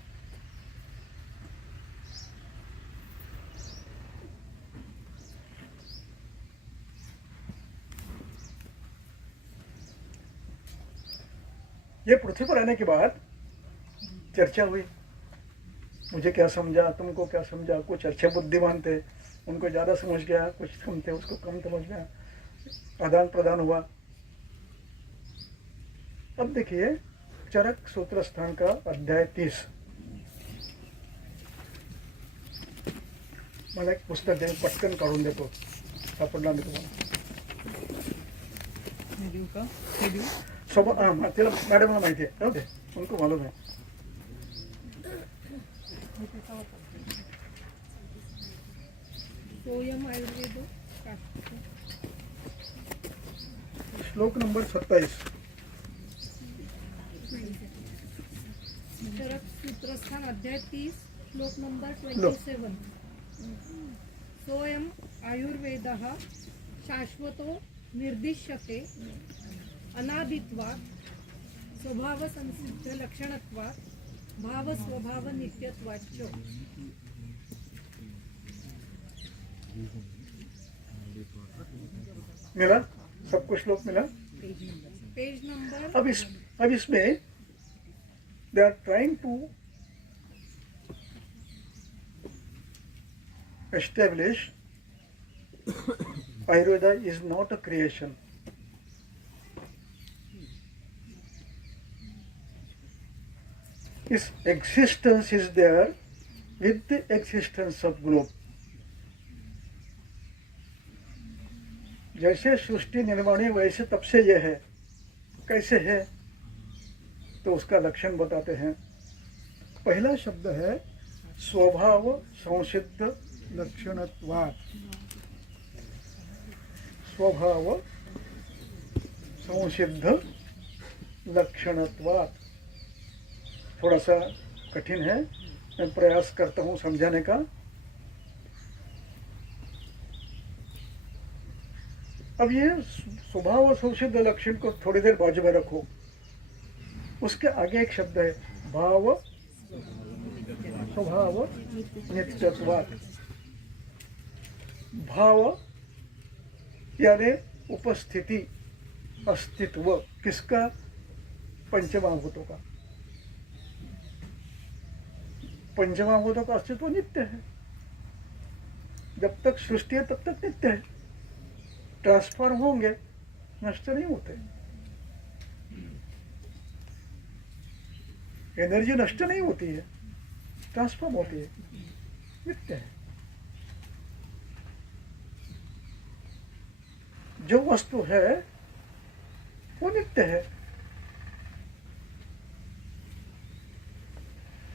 ये पृथ्वी पर आने के बाद चर्चा हुई। मुझे क्या समझा, तुमको क्या समझा। कुछ अच्छे बुद्धिमान थे, उनको ज़्यादा समझ गया, कुछ कम थे, उसको कम समझ गया, आदान प्रदान हुआ। अब देखिए चरक सूत्र स्थान का अध्याय 30। मला एक पुस्तक दे, पटकन काढून देतो, सापडला मी तुम्हाला। तिला मॅडमला माहिती आहे, ओके, उनको मालूम है। सोयम आयुर्वेद श्लोक नंबर 27। चरक सूत्रस्थान अध्याय 30 श्लोक नंबर 27। सोयम आयुर्वेदः शाश्वतो निर्दिश्यते अनादित्वात् स्वभाव संसिद्ध लक्षणत्वात् भाव स्वभाव नित्यत्वाच्च। मिला सबको श्लोक मिला। पेज नंबर अब इसमें they are trying to establish Ayurveda is not a creation. Its existence is there with the existence of globe. जैसे सृष्टि निर्माणी वैसे तब से यह है। कैसे है तो उसका लक्षण बताते हैं। पहला शब्द है स्वभाव संसिद्ध लक्षणत्वात्। स्वभाव संसिद्ध लक्षणत्वात्। थोड़ा सा कठिन है, मैं प्रयास करता हूँ समझाने का। अब ये स्वभाव संसिद्ध लक्षण को थोड़ी देर बाजू में रखो। उसके आगे एक शब्द है भाव स्वभाव नित्यत्वात्। भाव यानी उपस्थिति, अस्तित्व किसका? पंचमहाभूतों का। पंचमहाभूतों का अस्तित्व नित्य है। जब तक सृष्टि है तब तक नित्य है। ट्रांसफॉर्म होंगे, नष्ट नहीं होते। एनर्जी नष्ट नहीं होती है, ट्रांसफॉर्म होती है, नित्य है। जो वस्तु है वो नित्य है।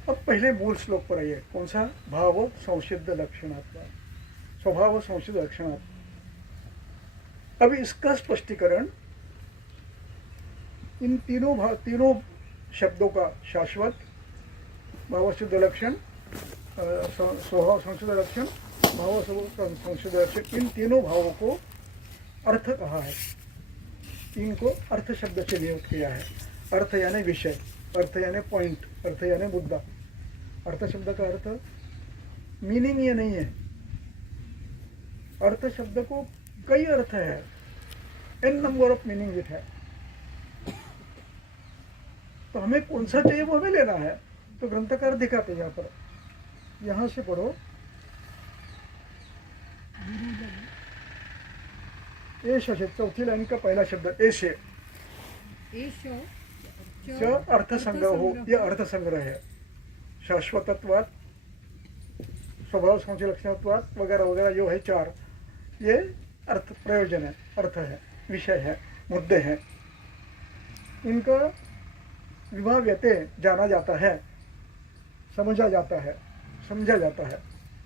अब पहले मूल श्लोक पर आइए। कौन सा? भाव संसिद्ध लक्षणात्मक, स्वभाव संसिद्ध लक्षणात्मक। अब इसका स्पष्टीकरण इन तीनों शब्दों का, शाश्वत, भाव सिद्ध लक्षण, स्वभाव संसिद्ध लक्षण, भाव संसिद्ध लक्षण, इन तीनों भावों को अर्थ कहा है। तीन को अर्थ शब्द से नियुक्त किया है। अर्थ यानी विषय, अर्थ यानी पॉइंट, अर्थ यानी मुद्दा। अर्थ शब्द का अर्थ मीनिंग ये नहीं है। अर्थ शब्द को कई अर्थ है, an number of meaning it है। तो हमें कौन सा चाहिए वो हमें लेना है। तो ग्रंथकार दिखाते हैं यहाँ पर, यहाँ से पढ़ो। एष से चौथी लाइन का पहला शब्द ऐसे एष अर्थ संग्रह हो, यह अर्थ संग्रह है। शाश्वतत्वात्, स्वभाव संचय लक्षणत्वात् वगैरह वगैरह जो है चार, ये अर्थ प्रयोजन है, अर्थ है, विषय है, मुद्दे हैं। इनका विवाह व्यत्यय जाना जाता है, समझा जाता है, समझा जाता है,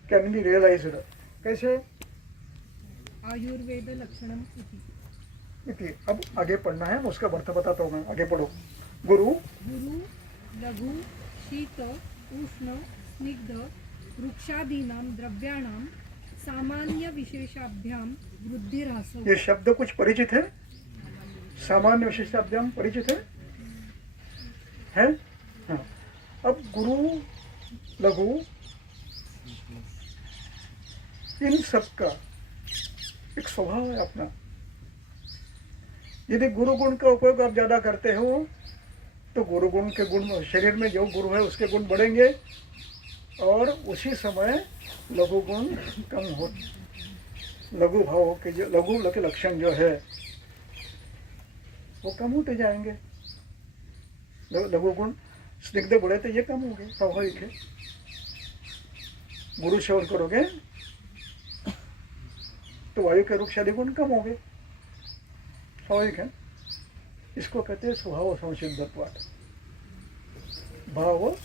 कैन बी रियलाइज्ड। कैसे? आयुर्वेद लक्षणम इति। अब आगे पढ़ना है, उसका अर्थ बताता हूँ मैं, आगे पढ़ो। गुरु गुरु लघु शीत उष्ण स्निग्ध वृक्षादीनां द्रव्याणां सामान्य विशेषाभ्याम वृद्धिरासो। ये शब्द कुछ परिचित है? सामान्य विशेषाभ्याम परिचित है? हाँ। अब गुरु लघु इन सब का एक स्वभाव है अपना। यदि गुरु गुण का उपयोग आप ज्यादा करते हो तो गुरु गुण के गुण, शरीर में जो गुरु है उसके गुण बढ़ेंगे, और उसी समय लघु गुण कम हो, लघु भाव के जो लघु के लक्षण जो है वो कम होते जाएंगे। लघु गुण स्निग्ध बढ़े तो ये कम होंगे, स्वाभाविक है। गुरु सेवन करोगे तो वायु के वृक्षादि गुण कम होंगे, स्वाभाविक है। इसको कहते हैं स्वभाव संसिद्धत्वात्। भाव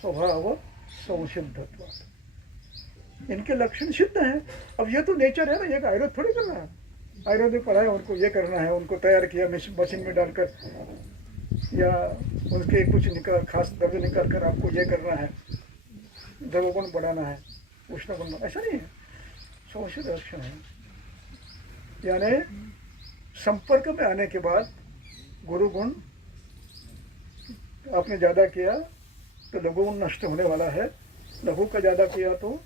स्वभाव संसिद्धत्वात्, इनके लक्षण सिद्ध हैं। अब ये तो नेचर है ना, ये आयुर्वेद थोड़ी करना है। आयुर्वेद में पढ़ा है उनको ये करना है, उनको तैयार किया मशीन में डालकर, या उनके कुछ निकाल खास दर्द निकाल कर आपको ये करना है, द्रव गुण बढ़ाना है, उष्ण गुण, ऐसा नहीं है। संसिद्ध लक्षण है, यानी संपर्क में आने के बाद गुरु गुण आपने ज़्यादा किया तो लघु गुण नष्ट होने वाला है, लघु का ज़्यादा किया तो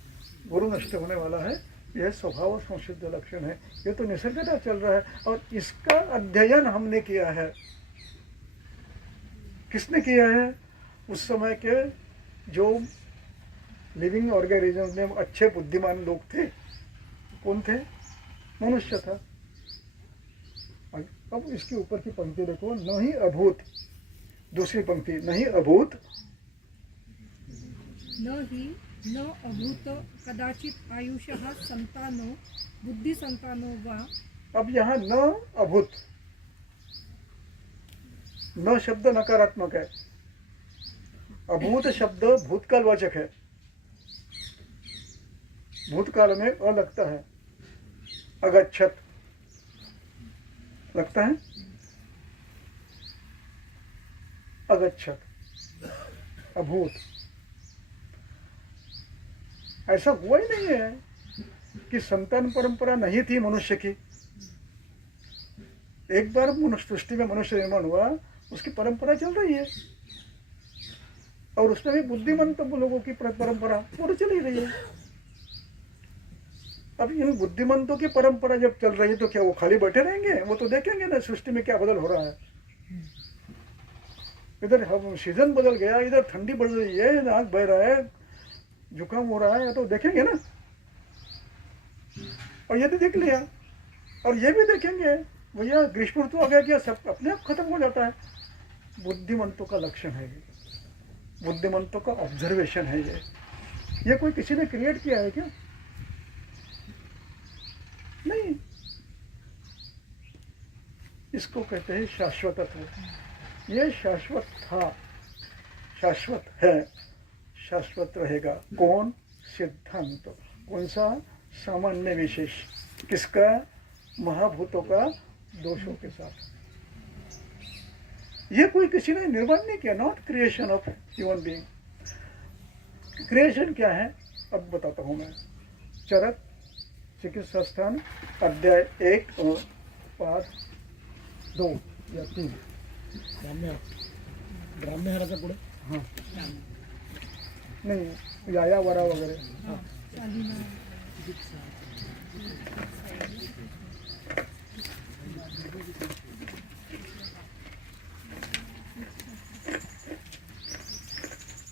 गुरु नष्ट होने वाला है। यह स्वभाव संसिद्ध लक्षण है। ये तो निसर्गता चल रहा है, और इसका अध्ययन हमने किया है। किसने किया है? उस समय के जो लिविंग ऑर्गेनिज्म में अच्छे बुद्धिमान लोग थे। कौन थे? मनुष्य था। अब इसके ऊपर की पंक्ति देखो, न ही अभूत, दूसरी पंक्ति, नहीं अभूत, न अभूत कदाचित आयुषः संतानो बुद्धि संतानो वा। अब यहाँ न अभूत, न शब्द नकारात्मक है, अभूत शब्द भूतकालवाचक है। भूतकाल में अ लगता है, अगच्छत लगता है, अगच्छत, अभूत। ऐसा हुआ ही नहीं है कि संतान परंपरा नहीं थी मनुष्य की। एक बार सृष्टि में मनुष्य निर्माण हुआ, उसकी परंपरा चल रही है, और उसमें भी बुद्धिमंत लोगों की परंपरा वो तो चल ही रही है। अब इन बुद्धिमंतों की परंपरा जब चल रही है तो क्या वो खाली बैठे रहेंगे? वो तो देखेंगे ना सृष्टि में क्या बदल हो रहा है। इधर हम सीजन बदल गया, इधर ठंडी बढ़ रही है, नाक बह रहा है, जुकाम हो रहा है, तो देखेंगे ना। और ये भी देख लिया, और ये भी देखेंगे भैया ग्रीष्म ऋतु आ गया, क्या सब अपने आप खत्म हो जाता है। बुद्धिमंतों का लक्षण है ये, बुद्धिमंतों का ऑब्जर्वेशन है ये कोई किसी ने क्रिएट किया है क्या? नहीं। इसको कहते हैं शाश्वतत्व। ये शाश्वत था, शाश्वत है, शाश्वत रहेगा। कौन? सिद्धांत। कौन सा? सामान्य विशेष। किसका? महाभूतों का दोषों के साथ। ये कोई किसी ने निर्माण नहीं किया, not creation of human being. Creation क्या है अब बताता हूं मैं। चरक चिकित्सा स्थान अध्याय 1 और पाठ 2 या 3. ग्राम्य हाराच्या पुढे हां नाही याया वरा वगैरे.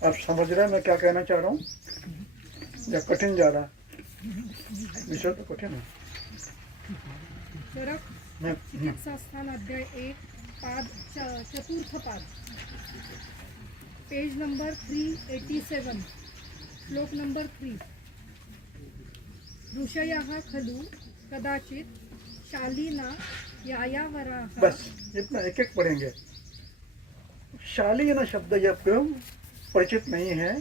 आप समझ रहे हैं मैं क्या कहना चाह रहा हूँ या कठिन ज़्यादा? विषय तो कठिन है. चरक चिकित्सा स्थान अध्याय 1 पाद चतुर्थ पाद पेज नंबर 387 श्लोक नंबर 3. ऋषयः खलु कदाचित शालीना यायावराः. बस इतना एक एक पढ़ेंगे. शालीन शब्द जब परिचित नहीं है.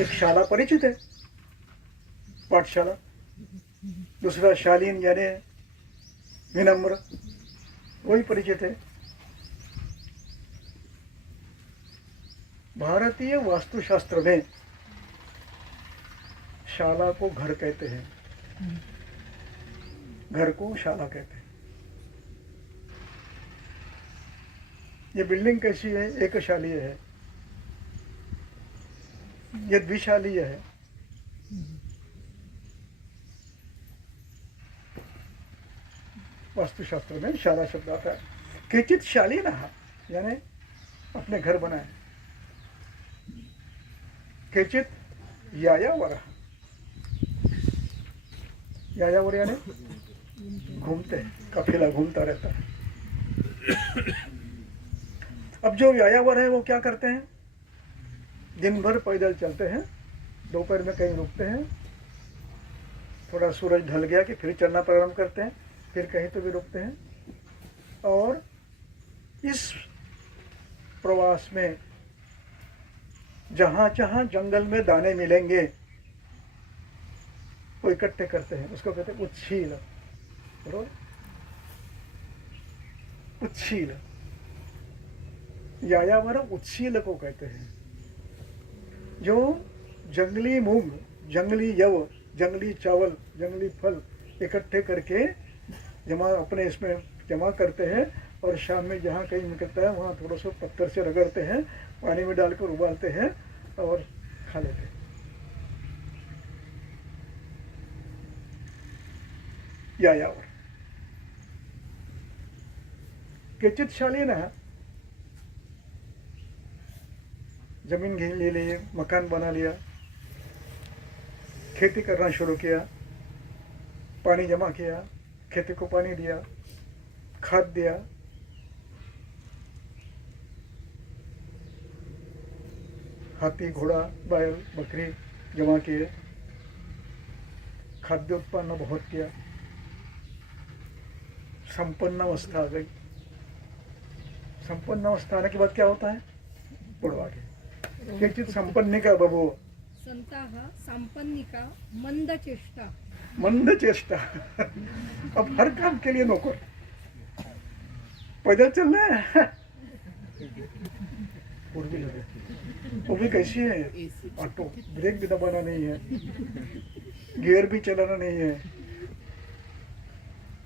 एक शाला परिचित है, पाठशाला. दूसरा शालीन यानी विनम्र, वही परिचित है. भारतीय वास्तुशास्त्र में शाला को घर कहते हैं. घर को शाला कहते हैं. ये बिल्डिंग कैसी है? एकशालीय है. ये द्विशालीय है. वास्तुशास्त्र में शाला शब्द आता है. केचित शालीन यानी अपने घर बनाए. केचित यायावर. यायावर यानी घूमते, काफिला घूमता रहता है. अब जो यायावर है वो क्या करते हैं? दिन भर पैदल चलते हैं, दोपहर में कहीं रुकते हैं, थोड़ा सूरज ढल गया कि फिर चलना प्रारंभ करते हैं, फिर कहीं तो भी रुकते हैं. और इस प्रवास में जहाँ जहाँ जंगल में दाने मिलेंगे वो इकट्ठे करते हैं. उसको कहते हैं उच्छील. बरोबर? उच्छील. यायावर उच्छील को कहते हैं. जो जंगली मूंग, जंगली यव, जंगली चावल, जंगली फल इकट्ठे करके जमा अपने इसमें जमा करते हैं और शाम में जहाँ कहीं निकलता है वहाँ थोड़ा सा पत्थर से रगड़ते हैं, पानी में डालकर उबालते हैं और खा लेते हैं. यायावर. केचित शालीन जमीन ले ली, मकान बना लिया, खेती करना शुरू किया, पानी जमा किया, खेती को पानी दिया, खाद दिया, हाथी घोड़ा बैल बकरी जमा किए, खाद्य उत्पन्न बहुत किया, संपन्न अवस्था आ गई. संपन्न अवस्था आने के बाद क्या होता है? बुढ़वा के केचित संपन्निका बभूव. संताः संपन्निका मंद चेष्टा. मंद चेष्टा. अब हर काम के लिए नौकर. पैदल चल रहे हैं, वो भी कैसी है? ऑटो. ब्रेक भी दबाना नहीं है, गियर भी चलाना नहीं है.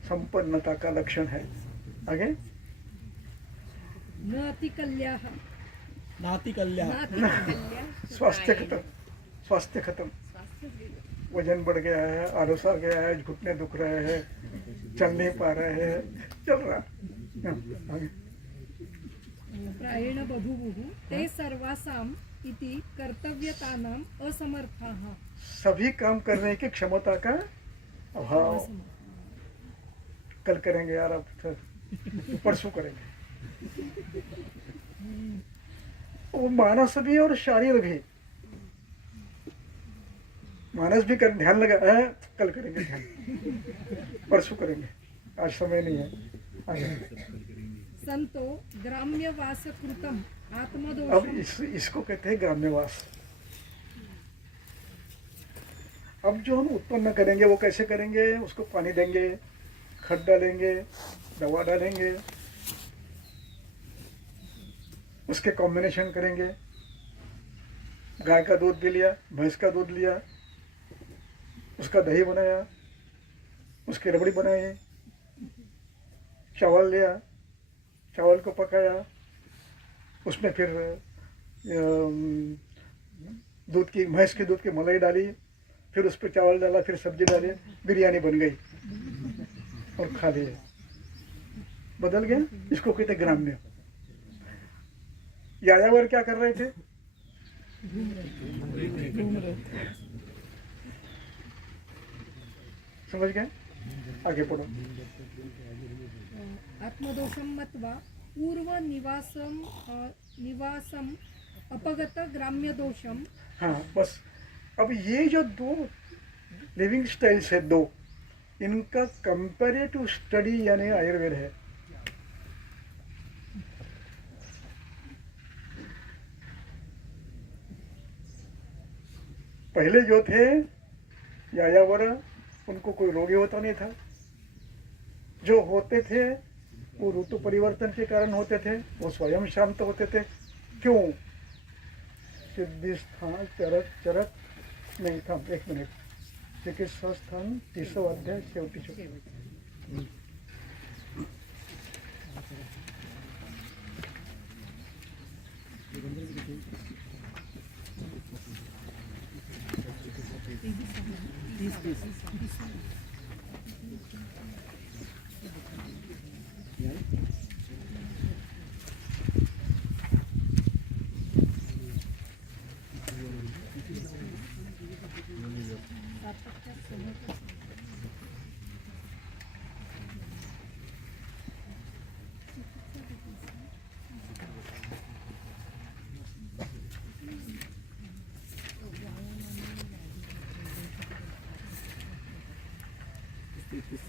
संपन्नता का लक्षण है. आगे न अतिकल्याः. नाती कल्याण. स्वास्थ्य खत्म. स्वास्थ्य खत्म. वजन बढ़ गया है, आलस आ गया है, घुटने दुख रहे हैं, चल नहीं पा रहे हैं, चल रहा. आगे प्रायेण बभूवुः ते सर्वासाम् इति कर्तव्यतानाम् असमर्थाः. सभी काम करने की क्षमता का अभाव. कल करेंगे यार, अब परसों करेंगे. वो मानस भी और शारीर भी. मानस भी कर ध्यान लगा है, कल करेंगे, ध्यान परसों करेंगे, आज समय नहीं है. आगे संतो ग्राम्यवास कृतम अब आत्मदोषम. इसको कहते हैं ग्राम्यवास. अब जो हम उत्पन्न करेंगे वो कैसे करेंगे? उसको पानी देंगे, खाद डालेंगे, दवा डालेंगे, उसके कॉम्बिनेशन करेंगे. गाय का दूध भी लिया, भैंस का दूध लिया, उसका दही बनाया, उसकी रबड़ी बनाई, चावल लिया, चावल को पकाया, उसमें फिर दूध की भैंस के दूध की मलाई डाली, फिर उस पर चावल डाला, फिर सब्जी डाली, बिरयानी बन गई और खा लिए। बदल गया, इसको कहते ग्राम्य। यायावर क्या कर रहे थे? समझ गए? आगे पढ़ो। आत्मदोषम मत्वा पूर्व निवासम अपगत ग्राम्य दोषम। हाँ बस, अब ये जो दो लिविंग स्टाइल्स है दो, इनका कंपेरेटिव स्टडी यानी आयुर्वेद है। पहले जो थे यायावर, उनको कोई रोगी होता नहीं था, जो होते थे वो ऋतु परिवर्तन के कारण होते थे, वो स्वयं शांत होते थे। क्यों? सिद्धि स्थान चरक नहीं था, एक मिनट, चिकित्सा स्थान 30वां अध्याय शेवटी।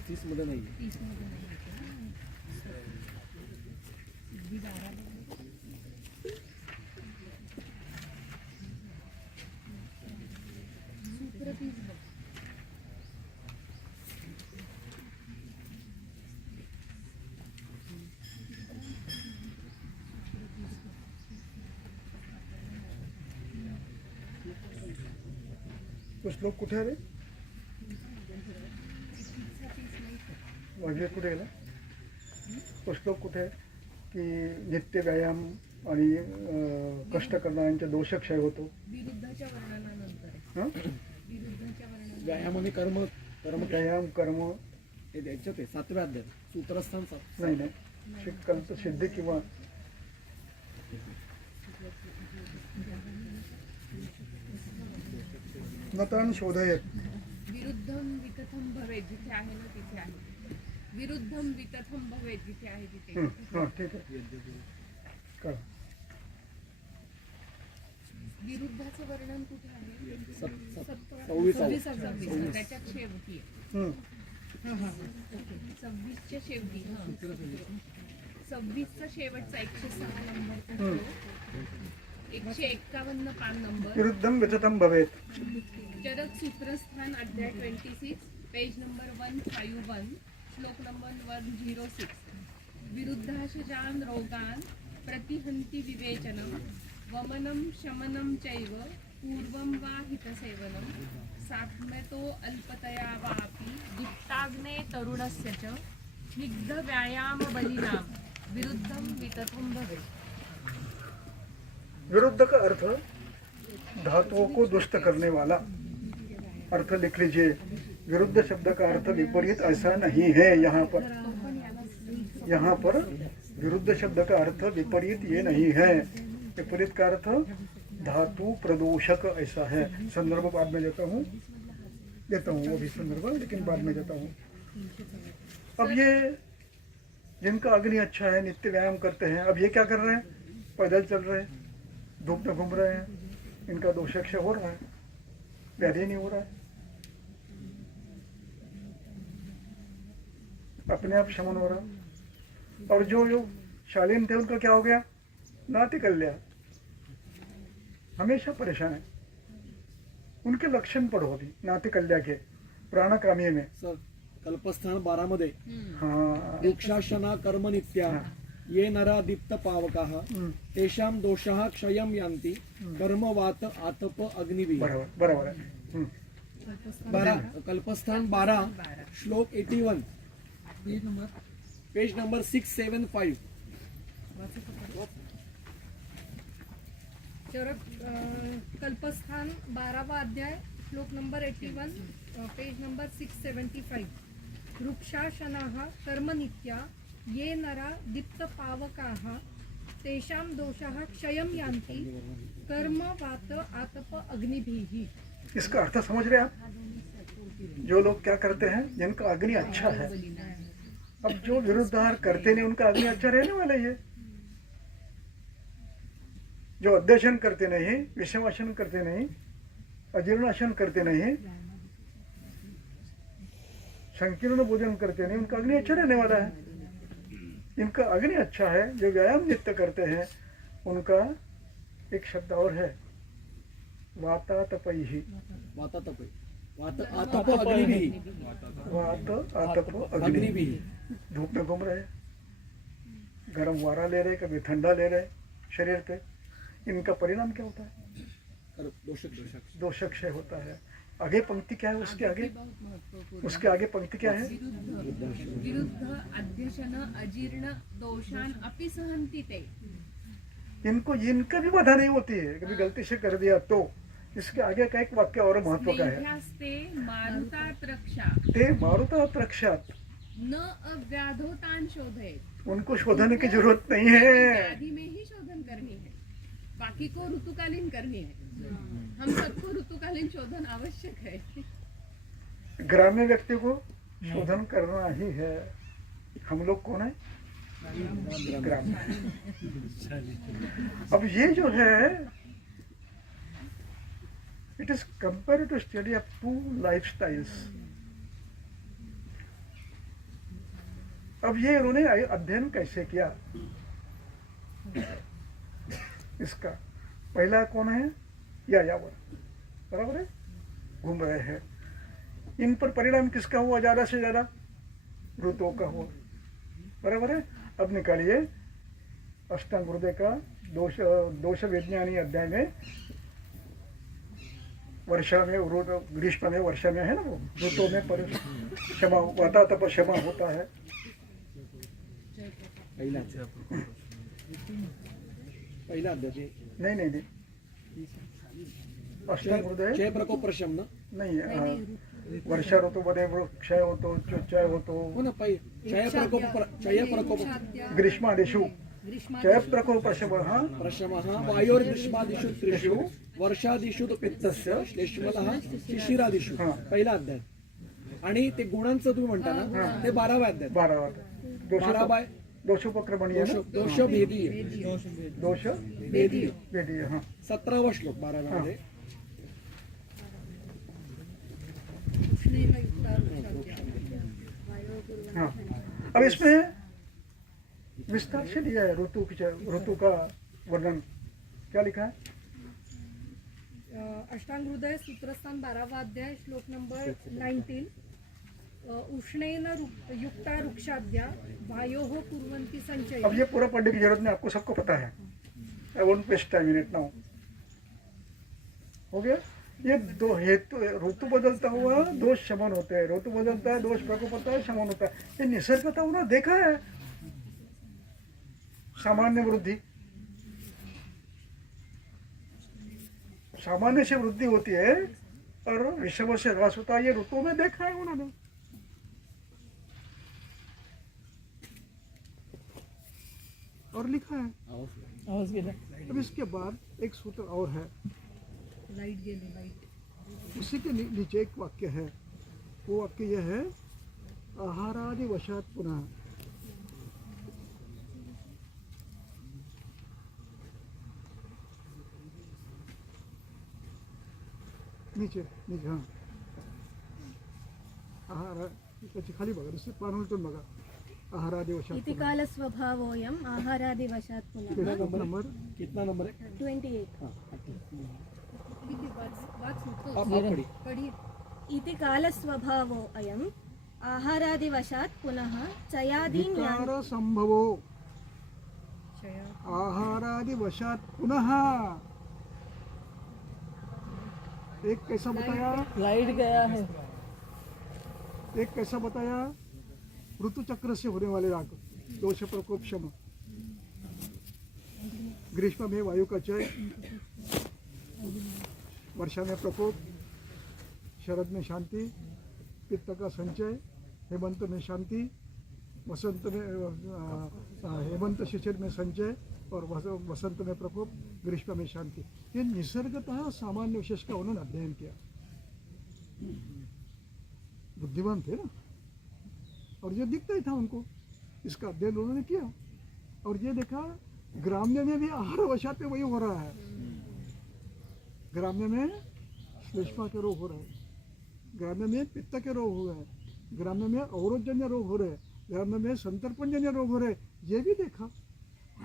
तीस मध्ये नाही. कुछ लोग कुठे आले? वाघे कुठे गेला? कुछ लोग कुठे आहे की नित्य व्यायाम आणि कष्ट करणाऱ्यांचे दोषक्षय होतो. विरुद्धच्या वर्णनानंतर हं? विरुद्धच्या वर्णनानंतर व्यायाम आणि कर्म कर्म व्यायाम कर्म हे द्यायचं ते 7व्या अध्याय सूत्रस्थान 7. नाही नाही, कल्प सिद्धी किंवा नतान शोधयत. विरुद्धम वितथम भवेत, जिथे आहे ना तिथे आहे. विरुद्धम वितथम भवेत, जिथे आहे तिथे. हां ठीक आहे, कळलं. विरुद्धाचं वर्णन कुठे आहे? 26. 26 त्याच्यात शेवटी आहे. हं. 26च्या शेवटी. 26चा शेवटचा 106 नंबरचा हं. 151 पान नंबर. विरुद्धम वितथम भवेत. चरक सूत्रस्थान अध्याय 26 पेज नंबर 151 श्लोक नंबर 106. विरुद्धाशजान रोगान प्रतिहंती विवेचनम वमनम शमनम चैव पूर्वं वा हितसेवनम सात्म्यतो अल्पतया वापि दुत्ताग्ने तरुणस्य च स्निग्ध व्यायाम बलिनाम विरुद्धम वितथम भवेत्. विरुद्ध का अर्थ धातुओं को दुष्ट करने वाला, अर्थ लिख लीजिए. विरुद्ध शब्द का अर्थ विपरीत ऐसा नहीं है. यहाँ पर विरुद्ध शब्द का अर्थ विपरीत ये नहीं है. विपरीत का अर्थ धातु प्रदूषक ऐसा है. संदर्भ बाद में देता हूँ अभी संदर्भ, लेकिन बाद में देता हूँ. अब ये जिनका अग्नि अच्छा है, नित्य व्यायाम करते हैं, अब ये क्या कर रहे हैं? पैदल चल रहे हैं, धूप में घूम रहे हैं, इनका दोषक्षय हो रहा है, व्याधि नहीं हो रहा है, अपने आप शमन हो रहा. और जो शालीन थे उनका क्या हो गया? नाति कल्या, हमेशा परेशान है. उनके लक्षण पढ़ो अभी नाति कल्या के प्राणकामी में. सर कल्पस्थान 12 मध्ये हाँ वृक्षाशना कर्म नित्या ये नरा दीप्त पावकाः तेषां दोषाः क्षयं यान्ति कर्म वात आतप अग्निभिः. बरोबर बरोबर है. 12 कल्पस्थान 12 श्लोक 81 पेज नंबर 675 चरक कल्पस्थान 12वा अध्याय श्लोक नंबर 81 पेज नंबर 675 वृक्षाशनाः कर्मनित्या ये नरा दीप्तपावकाः तेषां दोषाः क्षयं यान्ति कर्म वात आतप अग्निभिः। इसका अर्थ समझ रहे हैं आप? जो लोग क्या करते हैं, जिनका अग्नि अच्छा है, अब जो विरुद्धार करते नहीं उनका अग्नि अच्छा रहने वाला ही है। जो अध्यशन करते नहीं, विषमासन करते नहीं, अजीर्णासन करते नहीं, संकीर्ण भोजन करते नहीं, उनका अग्नि अच्छा रहने वाला है। इनका अग्नि अच्छा है, जो व्यायाम नित्य करते हैं, उनका एक शब्द और है, वातातपैः। वात आतप अग्निभिः। वात आतप अग्निभिः। धूप में घूम रहे, गर्म वारा ले रहे, कभी ठंडा ले रहे शरीर पे, इनका परिणाम क्या होता है? दोषक्षय होता है। आगे पंक्ति क्या है? उसके आगे पंक्ति क्या है? विरुद्ध अध्यशन अजीर्ण दोषान अपि सहन्ति ते। इनको इनका भी बाधा नहीं होती है, कभी गलती से कर दिया तो। इसके आगे का एक वाक्य और महत्व का है, स्नेह्यास्ते मारुतात् रक्षा ते मारुतात् रक्षात्। न अव्याधोतान शोधे। उनको शोधने की जरूरत नहीं है, व्याधि में ही शोधन करनी है, बाकी को ऋतुकालीन करनी है। हम सबको ऋतुकालीन शोधन आवश्यक है। ग्राम्य व्यक्ति को शोधन करना ही है। हम लोग कौन है? ग्राम्य। अब ये जो है, it is comparative study of two lifestyles. अब ये इन्होंने अध्ययन कैसे किया? इसका पहला कौन है? यायावर, बराबर है, घूम रहे हैं। इन पर परिणाम किसका हुआ? ज्यादा से ज्यादा ऋतुओं का हुआ, बराबर है। अब निकालिए अष्टांग हृदय का दोष विज्ञानी अध्याय में, वर्षा में, ग्रीष्म में, वर्षा में है ना, वो ऋतुओं में क्षमा वाता तप क्षमा होता है। पहिला अध्याय नहीं अष्टांग हृदय क्षय प्रकोप प्रशम ना नाही वर्षा ऋतूमध्ये क्षय होतो, क्षय होतो, हो ना क्षय प्रकोप ग्रीष्मादिषु क्षय प्रकोप प्रशमः वायोर्ग्रीष्मादिषु त्रिषु वर्षादिषु तु पित्तस्य श्लेष्मलः शिशिरादिषु पहिला अध्याय। आणि ते गुणांचं तुम्ही म्हणता ना, ते 12व्या अध्याय। 12 दोषोपक्रमणीय दोष भेदीय दोष भेदीय 17वा श्लोक 12व्या मध्ये। हाँ, अब इसमें विस्तार से दिया है ऋतु का वर्णन। क्या लिखा है? अष्टांग हृदय सूत्रस्थान 12वा अध्याय श्लोक नंबर 19 उष्णेन युक्ता वृक्षाद्या वायोः कुर्वन्ति संचय। अब ये पूरा पढ़ने की जरूरत नहीं, आपको सबको पता है। I won't waste time in it now. हो गया? ये दो हेतु, ऋतु बदलता हुआ दोष शमन होते हैं, ऋतु बदलता है दोष प्रकोप होता है, शमन होता है। ये निसर्गता उन्होंने देखा है। सामान्य वृद्धि, सामान्य से वृद्धि होती है और विषम से ह्रास होता है, ये ऋतु में देखा है उन्होंने। और लिखा है। अब इसके बाद एक सूत्र और है, लाइट गेली लाइट। उसी के नीचे एक वाक्य है, वो वाक्य यह है, आहारादि वशात पुनः। नीचे हाँ, आहार त्याची खाली बघा, दुसरी पानवलतून बघा, आहारादि वशात इति काल स्वभावोऽयम् आहारादिवशात् पुनः। कितना नंबर है? 28। आप पढ़िए। इति काल स्वभावोऽयम् आहारादिवशात् पुनः चयादीन् विकार संभवो आहारादि वशात पुनः। एक कैसा बताया? लाइट गया है। एक कैसा बताया, ऋतु चक्र से होने वाले राग, दोष प्रकोप क्षम, ग्रीष्म में वायु का चय, वर्षा में प्रकोप, शरद में शांति, पित्त का संचय, हेमंत में शांति, वसंत में हेमंत शिशिर में संचय और वसंत में प्रकोप, ग्रीष्म में शांति। ये निसर्गतः सामान्य विशेष का उन्होंने अध्ययन किया, बुद्धिमान थे ना, और ये दिखता ही था उनको, इसका अध्ययन उन्होंने किया और ये देखा ग्राम्य में भी आहार वशात में वही हो रहा है। ग्राम्य में श्लेष्मा के रोग हो रहे हैं, ग्राम्य में पित्त के रोग हो रहे हैं, ग्राम्य में अवरोधजन्य रोग हो रहे हैं, ग्राम्य में संतर्पणजन्य रोग हो रहे हैं। ये भी देखा,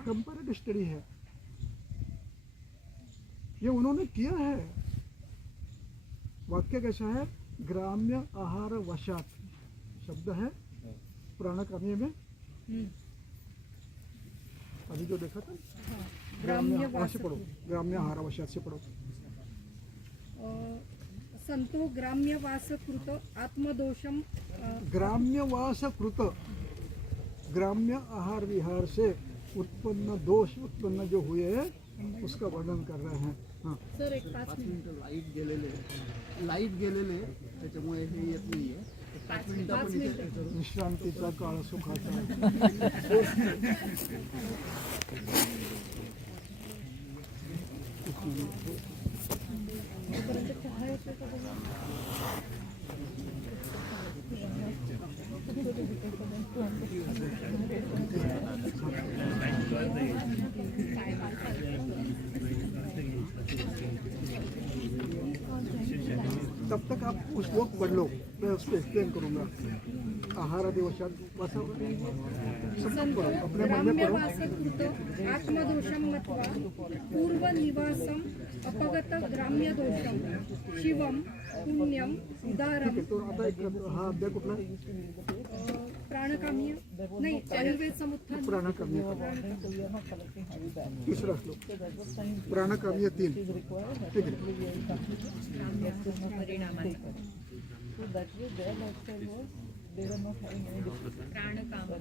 कंपैरेटिव स्टडी है, ये उन्होंने किया है। वाक्य कैसा है, ग्राम्य आहार वशात शब्द है प्राणकामी में, अभी जो देखा था ग्राम्य, वहां से पढ़ो, ग्राम्य आहार वशात से पढ़ो। संतो ग्राम्यवास कृत आत्मदोषम ग्राम्यवास कृत, ग्राम्य आहार विहार से उत्पन्न दोष उत्पन्न जो हुए उसका वर्णन कर रहे हैं। हाँ सर एक 5 मिनिट लाईट गेलेले त्याच्यामुळे हे येत नाहीये. 5 मिनिटं विश्रांतीचा काळ सुखाचा. तब तक आप उस श्लोक पढ़ लो, मैं उस पर एक्सप्लेन करूंगा। आहार दिवसात सब पढ़ो, अपने मन में पढ़ो। ग्राम्यवासकृत आत्मदोषम मत्वा पूर्व निवासम अपगत ग्राम्य दोषम शिवम पुण्यम उदारम। ठीक है, तो आता एक हा अध्याय कुठला, प्राणकाम्य नाही, आयुर्वेद समुत्थान प्राणकाम्य, तीसरा श्लोक प्राणकाम्य 3, ठीक है।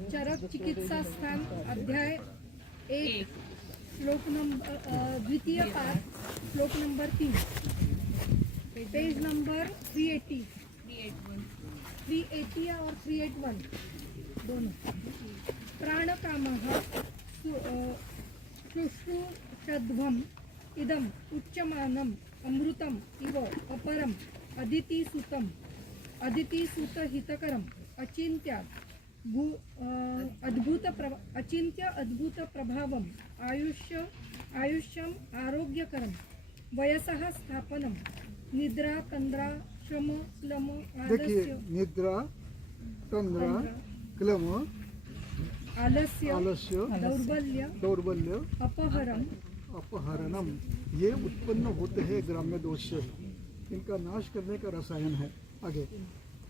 चरक चिकित्सा स्थान अध्याय 1 श्लोक नंबर द्वितीय पाठ श्लोक नंबर 3 पेज नंबर 380 और 381 दोनों। प्राणकामः शुश्रूषध्वम् इदम् उच्यमानम् अमृतम् इव अपरम् अदितिसूतहितकरम् अचिन्त्य अद्भुत प्रभावम् आयुष्यम् आरोग्यकरम् वयसः स्थापनम् निद्रा तंद्रा श्रम क्लम देखिए, आलस्य निद्रा तंद्रा क्लम आलस्य आलस्य दौर्बल्य अपहरम अपहरणम, ये उत्पन्न होते हैं ग्राम्य दोष से, इनका नाश करने का रसायन है। आगे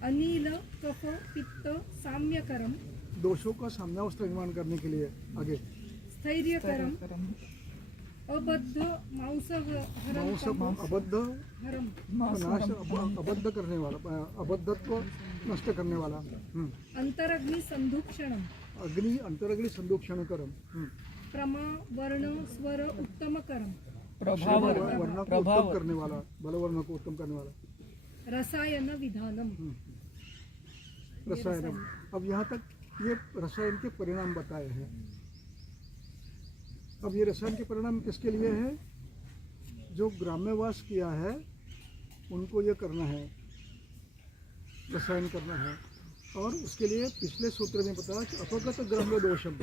अनिल कफ पित्त साम्यकरम दोषों का साम्यावस्था निर्माण करने के लिए। आगे स्थैर्यकरम अबद्ध मांस मांस अबद्ध हरम नाश, अबद्ध करने वाला, अबद्धत्व नष्ट करने वाला। अंतरग्नि संदुक्षणम अग्नि अंतरग्नि संदूक्षण करम, प्रमा वर्ण स्वर उत्तमकरम वर्ण को उत्तम करने वाला, बलवर्ण को उत्तम करने वाला। रसायन विधानम रसायन। अब यहाँ तक ये रसायन के परिणाम बताए हैं। अब ये रसायन के परिणाम किसके लिए है, जो ग्राम्यवास किया है उनको ये करना है, रसायन करना है। और उसके लिए पिछले सूत्र में बताया कि अपगत ग्राम्य दोषम,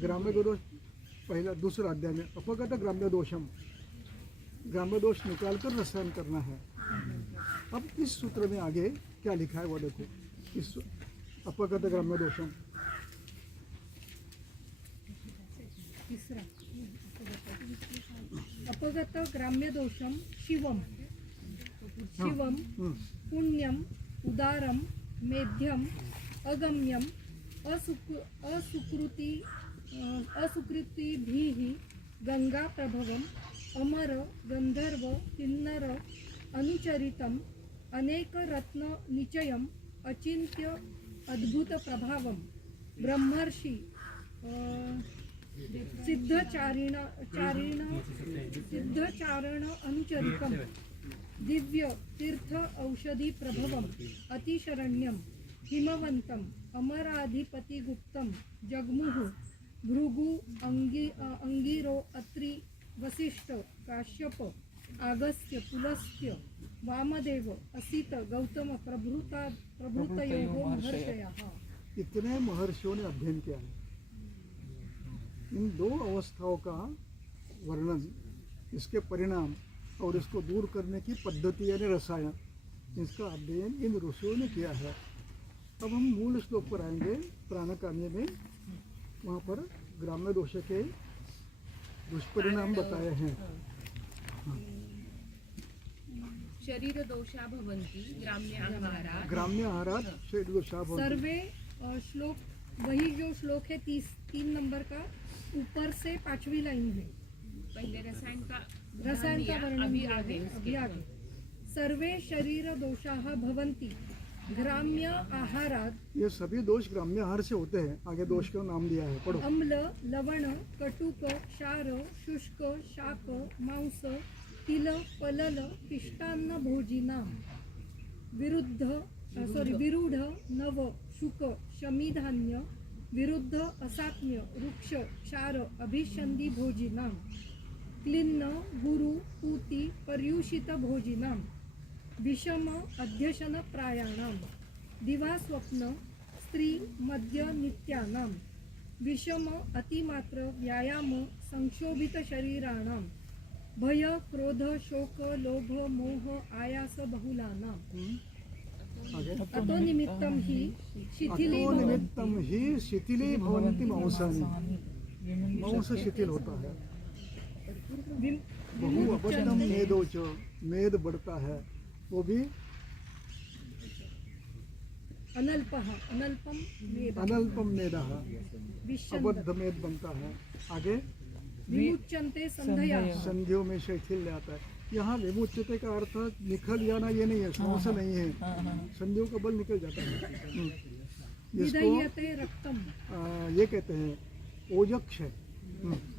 ग्राम्य दोष पहला दूसरा अध्याय में अपगत ग्राम्य दोषम, ग्राम्य दोष निकालकर रसायन करना है। अब इस सूत्र में आगे क्या लिखा है वो देखो, इस अपगत ग्राम्य दोषम तीसरा अपगत ग्राम्य दोषम शिवम पुण्यम उदारम मेध्यम अगम्यम असुकृतिभिः गंगा प्रभवम अमर गंधर्व किन्नर अनुचरितम अनेक रत्न निचयम अचिंत्य अद्भुत प्रभावम ब्रह्मर्षि सिद्धचारण अनुचरिकम दिव्य तीर्थ औषधि प्रभवम अतिशरण्यम हिमवंतम अमराधिपतिगुप्तम जगमुहु भृगु अंगिरो अत्रि वसिष्ठ काश्यप आगस्त्य पुलस्त्य वामदेव असित गौतम प्रभृतयो महर्षयः। इतने महर्षियों ने अध्ययन किया है। इन दो अवस्थाओं का वर्णन, इसके परिणाम और इसको दूर करने की पद्धति यानी रसायन, इसका अध्ययन इन ऋषियों ने किया है। अब हम मूल श्लोक पर आएंगे प्राणकाम्य में। वहाँ पर ग्राम्य दोष के दुष्परिणाम बताए हैं। शरीर दोषा भवन्ति ग्राम्य आहारात शरीर दोषा भवन्ति। सर्वे श्लोक, वही जो श्लोक है 3 नंबर का, ऊपर से 5वीं लाइन है। पहले रसायन का वर्णन अभी दिया आगे है, अभी आगे। सर्वे शरीर दोषाः भवन्ति ग्राम्य आहारात। ये सभी दोष ग्राम्य आहार से होते हैं। आगे दोष का नाम दिया है, पढ़ो। अम्ल, लवण, कटुक, क्षार, शुष्क, शाक, मांस, तिल, पलल, पिष्टान्न भोजिना विरूढ, नव, शुक, शमीधान्य, विरुद्ध, असात्म्य, वृक्ष, क्षार, अभिषंदी भोजिना क्लिन्न, गुरु, पूति, पर्युषित भोजिना विषम, अध्यशन प्रायाणाम दिवा स्वप्न, स्त्री, मद्य नित्यानाम विषम, अतिमात्र, व्यायाम, संक्षोभित शरीराणाम भय, क्रोध, शोक, लोभ, मोह, आयास बहुलानाम अतो निमित्तम ही शिथिली भवन्ति मांसानि। मांस शिथिल होता है। बहु अबद्धम मेदोच, मेद बढ़ता है, वो भी अनल्पम मेदः, अबद्ध मेद बनता है। आगे विमुच्यन्ते संधया, संधियों में शैथिल्य आता है। यहाँ विमुच्यते का अर्थ निकल जाना ये नहीं है, श्वास नहीं है, संधियों का बल निकल जाता है। विदयते रक्तम, ये कहते हैं ओजक्ष है।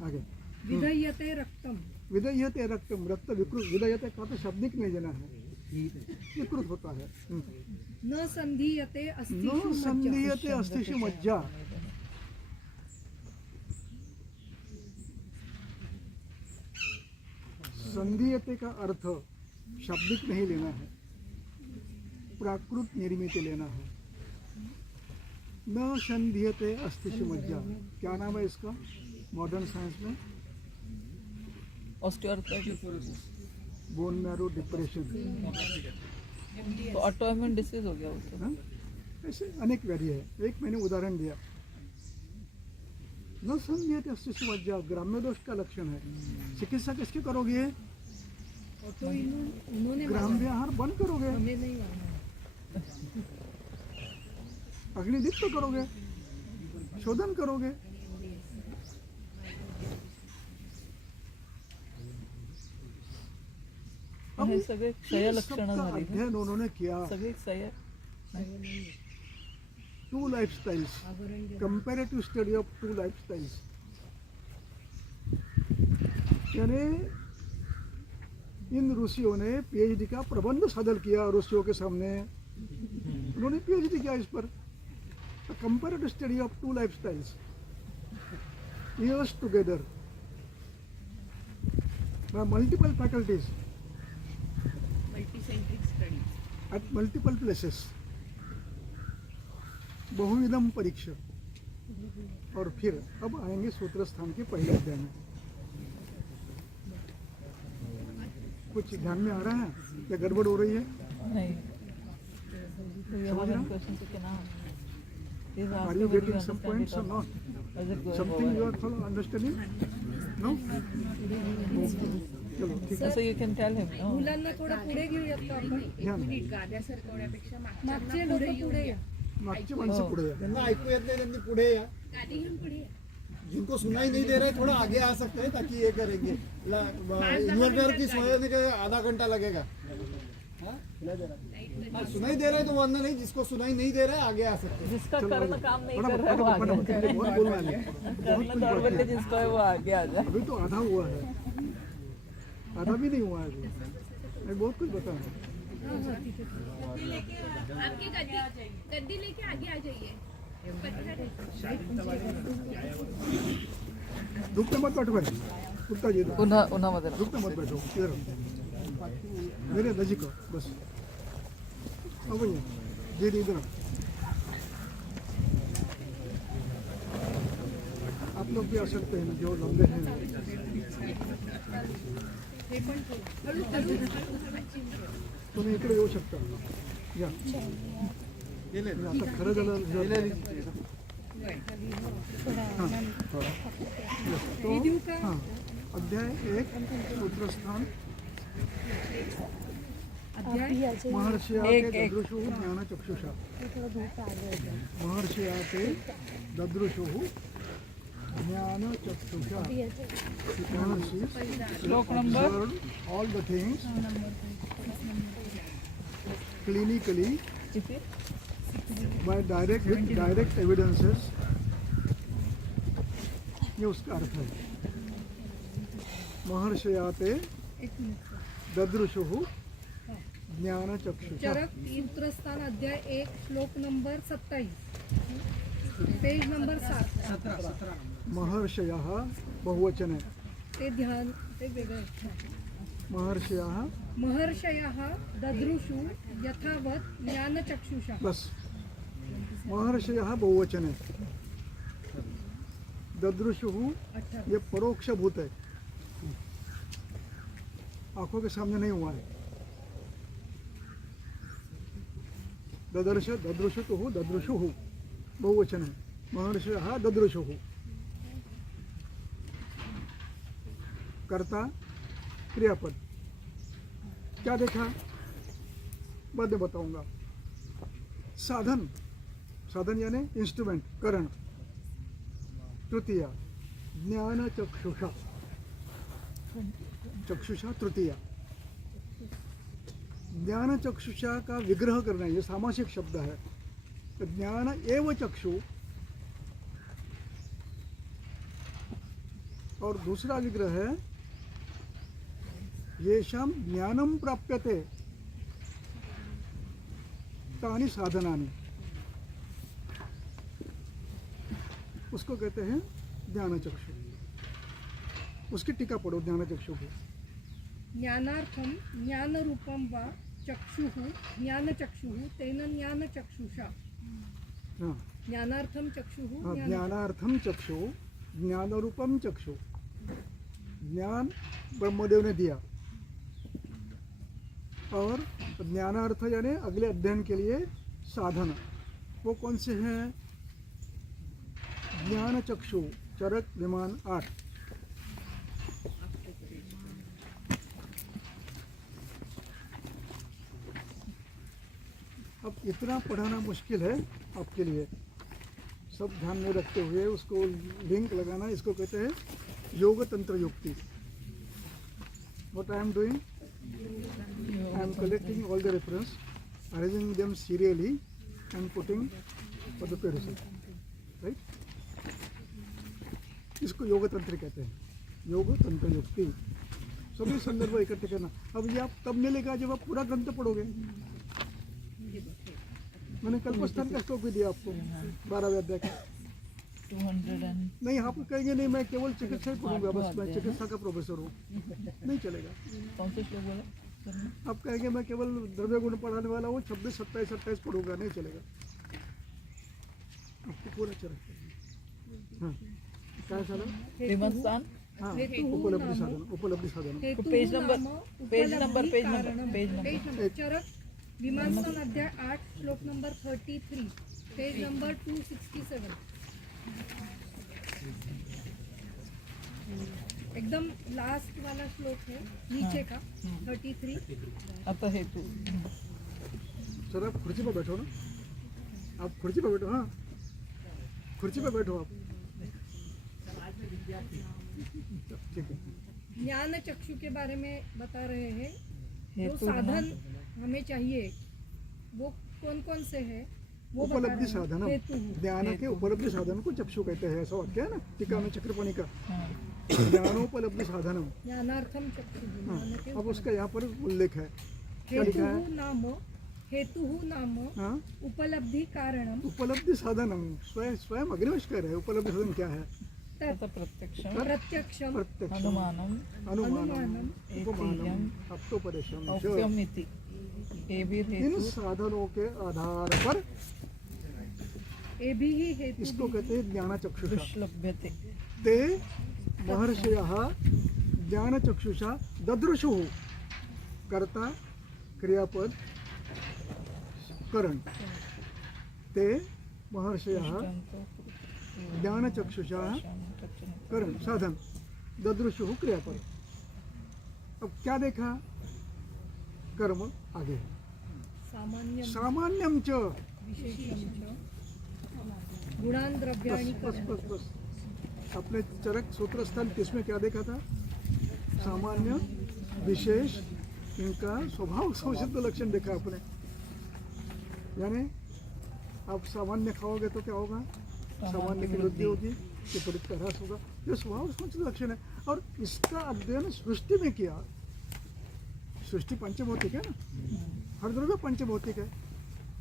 आगे विदयते रक्तम, विदयते रक्तम, रक्त विकृत, विदयते का तो शब्दिक नहीं देना है, विकृत होता है। न संधीयते न संधीयते अस्थिषु मज्जा। संधीयते का अर्थ शाब्दिक नहीं लेना है, प्राकृत निर्मित लेना है। न संधीयते अस्थिषु मज्जा, क्या नाम है इसका मॉडर्न साइंस में? Osteoarthritis, bone marrow depression. तो ऑटोइम्यून डिसीज हो गया वो तो। हाँ? ऐसे अनेक व्याधि है। एक मैंने उदाहरण दिया। न संधीयते अस्थिषु मज्जा ग्राम्य दोष का लक्षण है। चिकित्सा किसकी करोगे? तो इन्होंने ग्राम्य आहार बंद करोगे, हमें नहीं माना। अग्निदीप तो करोगे, शोधन करोगे। हे सगळे क्षय लक्षणं झाली ना? अध्ययन उन्होंने किया। सगळे क्षय 2 lifestyles, comparative study of 2 lifestyles, यानी इन ऋषियों ने पीएचडी का प्रबंध सादर किया ऋषियों के सामने। उन्होंने पीएचडी किया इस पर, comparative study of 2 lifestyles years together by multiple faculties multicentric studies at multiple places, बहुविधम परीक्षा। और फिर अब आएंगे सूत्र स्थान के पहले अध्याय में। कुछ ध्यान में आ रहा है या गड़बड़ हो रही है? नहीं, तो ये समझ रहे हो? क्वेश्चन से क्या नाम? Are you getting some points or not? Something you are understanding? No? चलो ठीक है। So you can tell him. No? मुलांना थोडं पुढे घेऊयात का आपण? ध्यान मिनिट गाद्या सरकवण्यापेक्षा मागचे लोक पुढे या. मागची माणसं पुढे या। त्यांना ऐकू येत नाही, त्यांनी पुढे या। गादी घेऊन पुढे या. जिनको सुनाई नहीं दे रहे थोड़ा आगे आ सकते हैं ताकि ये करेंगे। इन्वर्टर की सोने के आधा घंटा लगेगा। हाँ? सुनाई दे रहा है तो वरना नहीं, जिसको सुनाई नहीं दे रहा है आगे आ सकते हैं। जिसका कर्ण काम नहीं कर रहा है वो आगे आ जाए। बहुत बोलना है, कर्ण दौड़ बल्ले जिसको है वो आगे आ जाए। अभी तो आधा हुआ है, आधा भी नहीं हुआ है अभी। मैं बहुत कुछ बता रहा हूँ। आपकी गद्दी लेके आगे आ जाइए। रुकते मत बैठो भाई, रुकता जी, उन्हा मध्ये रुकते मत बैठो, इधर मेरे नजीक आओ, बस आओ भैया जी, इधर आओ। आप लोग भी आ सकते हैं जो लंबे हैं। तुम्ही इकडे येऊ शकता या, आता खरं झालं हाँ, अध्याय 1 सूत्रस्थान महर्षिया ददृशु ज्ञानचक्षुषा, महर्षिया ददृशु ज्ञानचक्षुषा, महर्षि श्लोक number all the things clinically by direct evidences, ये उसका अर्थ है। महर्षयाते ददृशुः ज्ञानचक्षुषा। चरक सूत्रस्थान अध्याय 1 श्लोक नंबर 27 पेज नंबर 7। महर्षयः बहुवचन है, ते ध्यान ते वेगळं आहे. महर्षयः महर्षयः ददृशु यथावत ज्ञानचक्षुषा. बस, महर्षयः बहुवचन है, ददृशुः ये परोक्ष भूत है, आंखों के सामने नहीं हुआ है। ददर्श ददृशुः ददृशुः बहुवचन है, महर्षयः ददृशुः। कर्ता क्रियापद, क्या देखा बाद में बताऊंगा। साधन, साधन यानी इंस्ट्रूमेंट, करण। तृतीया ज्ञान चक्षुषा, चक्षुषा तृतीया। ज्ञान चक्षुषा का विग्रह करना, ये सामासिक शब्द है। तो ज्ञान एव चक्षु, और दूसरा विग्रह है येषां ज्ञानम प्राप्यते तानि साधनानि, उसको कहते हैं ज्ञानचक्षु। उसकी टीका पढ़ो ज्ञानचक्षु की। ज्ञानार्थम ज्ञान रूपम वा चक्षुः ज्ञानचक्षुः तेन ज्ञानचक्षुषा. हाँ, ज्ञानार्थम चक्षुः हाँ, ज्ञान. ज्ञानार्थम चक्षु ज्ञान रूपम चक्षु। ज्ञान ब्रह्मदेव ने दिया, और ज्ञानार्थ यानी अगले अध्ययन के लिए साधन, वो कौन से हैं? ज्ञान चक्षु, चरक विमान 8। अब इतना पढ़ाना मुश्किल है आपके लिए, सब ध्यान में रखते हुए उसको लिंक लगाना, इसको कहते हैं योग तंत्र युक्ति। What I am doing? I am collecting all the reference, arranging them serially and putting for the perusal, right? इसको योग तंत्र कहते हैं, योग तंत्र युक्ति। सभी संदर्भ इकट्ठे करना। अब ये आप तब मिलेगा जब आप पूरा ग्रंथ पढ़ोगे। मैंने कल्पस्थान का श्लोक भी दिया आपको 12वें अध्याय का। 200 नहीं, आप कहेंगे नहीं मैं केवल चिकित्सा ही पढ़ूंगा, बस मैं चिकित्सा का प्रोफेसर हूँ, नहीं चलेगा। कौन से श्लोक बोला? आप कहेंगे मैं केवल द्रव्य गुण पढ़ाने वाला हूँ, 26, 27, 28 पढ़ूंगा, नहीं चलेगा। आपको पूरा चलेगा। हाँ, काय झालं? विमस्थान हाँ, उपलब्धि साधन, उपलब्धि साधन। हेतु पेज नंबर, नाम पेज उपलब्धि नंबर, पेज नंबर, कारणम. Page number. Page number. Charaka विमानस्थान अध्याय 8 श्लोक नंबर 33 पेज नंबर 267. एकदम लास्ट वाला श्लोक है नीचे का 33. आता हेतु. सर आप खुर्ची पर बैठो ना, आप खुर्ची पर बैठो। हाँ, खुर्ची पर बैठो आप, ठीक है। ज्ञान चक्षु के बारे में बता रहे हैं. हेतु साधन हमें चाहिए वो कौन कौन से है वो बता उपलब्धि रहे हैं। साधन हेतु ज्ञान के उपलब्धि साधन को चक्षु कहते हैं, ऐसा वाक्य है ना टीका में चक्रपाणि का, हाँ, ज्ञानोपलब्धि साधनम। ज्ञानार्थम चक्षु ज्ञान के अब उसका यहाँ पर उल्लेख है, क्या लिखा है? हेतु नाम हाँ, उपलब्धि कारणम उपलब्धि साधनम, स्वयं स्वयं अग्निवेश कर रहे हैं। उपलब्धि साधन क्या है? तथा प्रत्यक्षम प्रत्यक्षम प्रत्यक्ष, अनुमानम अनुमानम, उपमानम, एतियम अप्तोपदेशम च। औक्यमिति एभिर इन हेतु साधनों के आधार पर ए भी ही हेतु इसको कहते हैं ज्ञानचक्षुषा। दुष्लभ्यते ते महर्षयः ज्ञानचक्षुषा ददृशुः, कर्ता क्रियापद करण। ते महर्षयः ज्ञानचक्षुषा करण साधन, ददृशुः क्रियापद। अब क्या देखा? कर्म आगे है। सामान्य सामान्यम च, विशेषम च गुणान द्रव्याणि बस बस बस, अपने चरक सूत्र स्थल किसमें क्या देखा था? सामान्य विशेष, इनका स्वभाव स्वसिद्ध लक्षण देखा आपने। यानी आप सामान्य खाओगे तो क्या होगा? सामान्य की वृद्धि होगी, विपरीत का ह्रास होगा। ये स्वभाव स्वसिद्ध लक्षण है। और इसका अध्ययन सृष्टि में किया। सृष्टि पंचभौतिक है ना, हर द्रव्य पंचभौतिक है,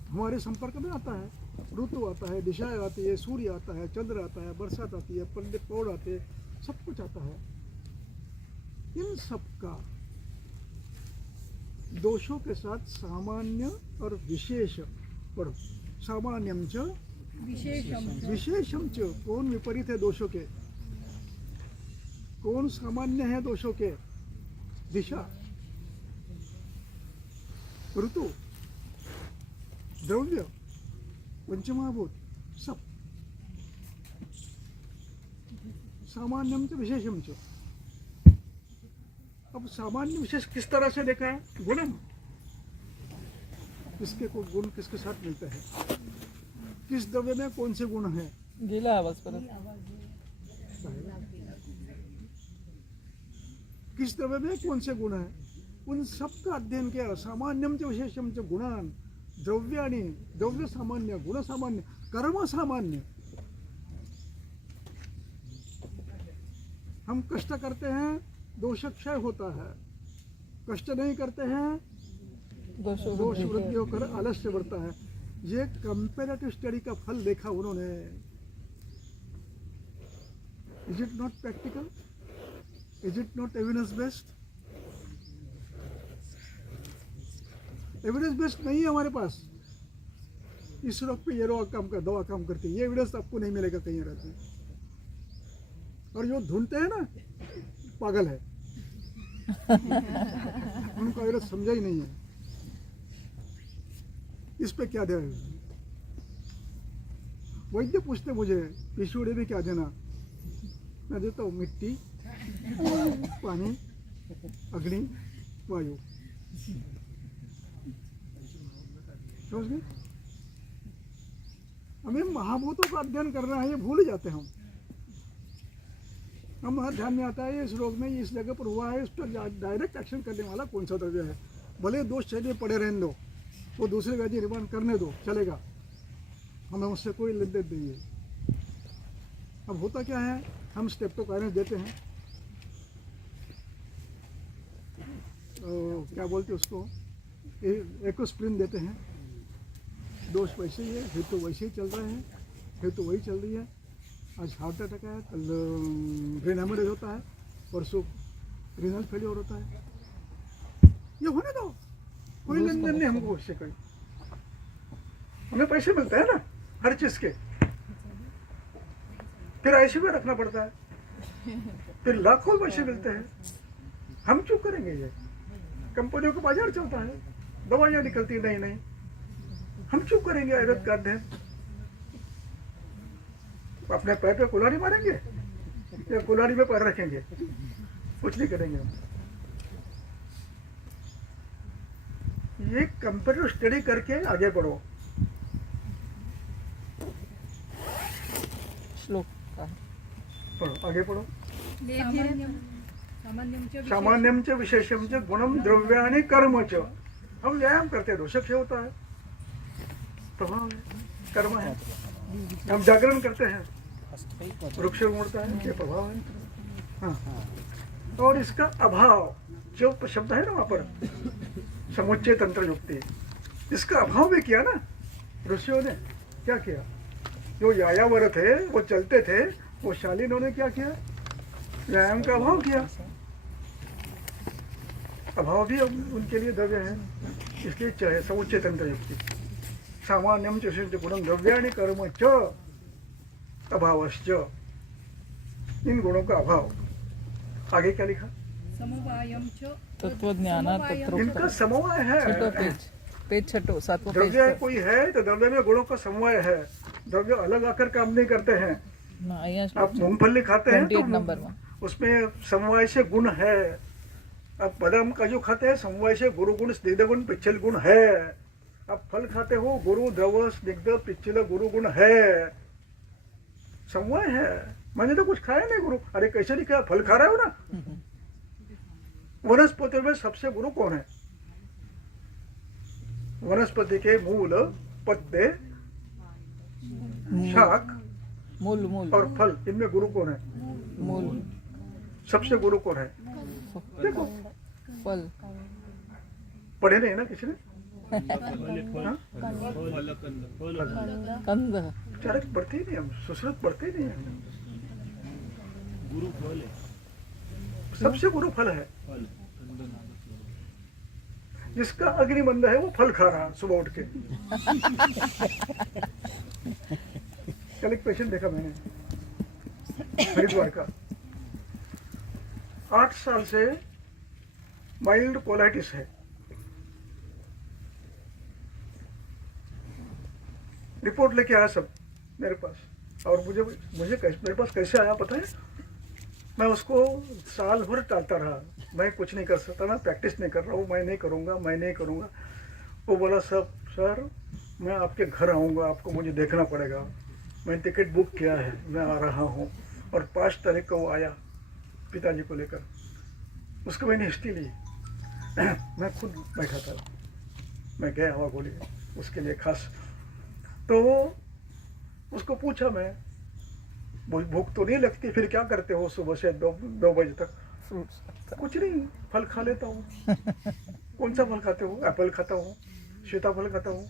हमारे संपर्क में आता है। ऋतु आता है, दिशाएं आती है, सूर्य आता है, चंद्र आता है, बरसात आती है, पंडित पौड़ आते हैं, सब कुछ आता है। इन सब का दोषों के साथ सामान्य और विशेष पढ़ो। सामान्यम च विशेषम च विशेषम च, कौन विपरीत है दोषों के, कौन सामान्य है दोषों के? दिशा, ऋतु, द्रव्य, पंचमहाभूत, सब। सामान्यम च विशेषम च। अब सामान्य विशेष किस तरह से देखा है? गुणम, किसके को गुण किसके साथ मिलते हैं, किस द्रव्य में कौन से गुण हैं। गेला आवाज परत किस द्रव्य में कौन से गुण हैं, उन सब का अध्ययन किया। सामान्यम च विशेषम च गुणान, द्रव्याणि, द्रव्य सामान्य, गुण सामान्य, कर्म सामान्य। हम कष्ट करते हैं, दोष क्षय होता है। कष्ट नहीं करते हैं, दोष दोष वृद्धि होकर आलस्य बढ़ता है। ये कंपेरेटिव स्टडी का फल देखा उन्होंने। Is it not practical? Is it not evidence based? Evidence based नहीं है हमारे पास। इस रोग पे ये काम कर, दवा काम करती है, ये एविडेंस आपको नहीं मिलेगा कहीं रहते। और जो ढूंढते हैं ना, पागल है। उनको एविडेंस समझा ही नहीं है। इस पे क्या दे? वैद्य पूछते मुझे पीसीओडी में क्या देना, मैं देता हूँ मिट्टी, पानी, अग्नि, वायु। समझ गए? हमें महाभूतों का अध्ययन करना है, ये भूल जाते हैं हम ध्यान में आता है इस रोग में इस जगह पर हुआ है, इस पर डायरेक्ट एक्शन करने वाला कौन सा द्रव्य है। भले दोष शरीर पड़े रहने दो, वो दूसरे व्याधि निर्माण करने दो, चलेगा, हमें उससे कोई लेन देन नहीं है। अब होता क्या है, हम स्टेप्टोकाइनेस देते हैं, तो क्या बोलते हैं उसको, एकोस्प्रिन देते हैं। दोष वैसे ही है, हेतु वैसे ही चल रहे हैं, हेतु वही चल रही है। आज हार्ट अटैक है, कल ब्रेन हेमरेज होता है, परसों रीनल फेलियर होता है। ये होने दो, कोई लेन देन नहीं हमको उससे। कोई हमें पैसे मिलते हैं ना हर चीज के, फिर ऐसे में रखना पड़ता है, फिर लाखों पैसे मिलते हैं। हम क्यों करेंगे? ये कंपनियों का बाजार चलता है, दवाइयाँ निकलती नहीं नहीं, हम क्यों करेंगे आयुर्वेद का अध्ययन? अपने पैर पे कुल्हाड़ी मारेंगे या कुल्हाड़ी में पैर रखेंगे? कुछ नहीं करेंगे हम। ये कंपेरेटिव स्टडी करके आगे बढ़ो। श्लोक का पढ़ो, आगे पढ़ो। सामान्यम सामान्यम च विशेषम च गुणम द्रव्याणि कर्म च। हम व्यायाम करते हैं दोषक से होता है, प्रभाव है, कर्म है। हम जागरण करते हैं, वृक्ष उड़ता है, ये प्रभाव है। हाँ। और इसका अभाव जो शब्द है ना वहाँ पर समुच्चय तंत्र युक्ति, इसका अभाव भी किया ना ऋषियों ने। क्या किया? जो यायावर थे वो चलते थे, वो शालीनों ने क्या किया? व्यायाम का अभाव किया। अभाव भी उनके लिए द्रव्य है, इसलिए चाहे समुच्चय तंत्र युक्ति। सामान्यम च गुणम द्रव्याणि कर्म च अभावश्च, इन गुणों का अभाव। आगे क्या लिखा? समवायम च तत्वज्ञाना तत्रो इनका समवाय छठो है। पेज 6 7वां पेज द्रव्य कोई है तो द्रव्य में गुणों का समवाय है। द्रव्य अलग आकर काम नहीं करते हैं। ना અહીંયા आप मूंगफली खाते हैं 28 नंबर में तो उसमें समवाय से गुण है। आप बादाम काजू खाते हैं, समवाय से गुरु गुण स्निग्ध गुण पिच्छल गुण है। आप फल खाते हो, गुरु द्रव स्निग्ध पिच्छल गुरु गुण है, समवाय है। मैंने तो कुछ खाया नहीं गुरु। अरे कैसे नहीं खाया? फल खा रहे हो ना। वनस्पति में सबसे गुरु कौन है? वनस्पति के मूल, पत्ते, शाख मूल मूल और फल, इनमें गुरु कौन है? मूल सबसे गुरु कौन है? देखो, फल पढ़े नहीं ना किसी ने? हाँ? कंद चारक पढ़ते ही नहीं हम, सुश्रुत पढ़ते ही नहीं हम। सबसे गुरु फल है। जिसका अग्निमंद है वो फल खा रहा सुबह उठ के। कल एक पेशेंट देखा मैंने हरिद्वार का, 8 साल से माइल्ड कोलाइटिस है। रिपोर्ट लेके आया सब मेरे पास, और मुझे मेरे पास कैसे आया पता है? मैं उसको साल भर टालता रहा, मैं कुछ नहीं कर सकता, मैं प्रैक्टिस नहीं कर रहा हूँ, मैं नहीं करूँगा। वो बोला सर मैं आपके घर आऊँगा, आपको मुझे देखना पड़ेगा, मैंने टिकट बुक किया है, मैं आ रहा हूँ। और 5 तारीख को वो आया पिताजी को लेकर, उसको मैंने हिस्ट्री ली। मैं खुद बैठा था, मैं गया हवा गोली उसके लिए खास। तो उसको पूछा मैं, भूख तो नहीं लगती, फिर क्या करते हो सुबह से 2 बजे तक? कुछ नहीं, फल खा लेता हूँ। कौन सा फल खाते हो? एप्पल खाता हूँ, सीताफल खाता हूँ,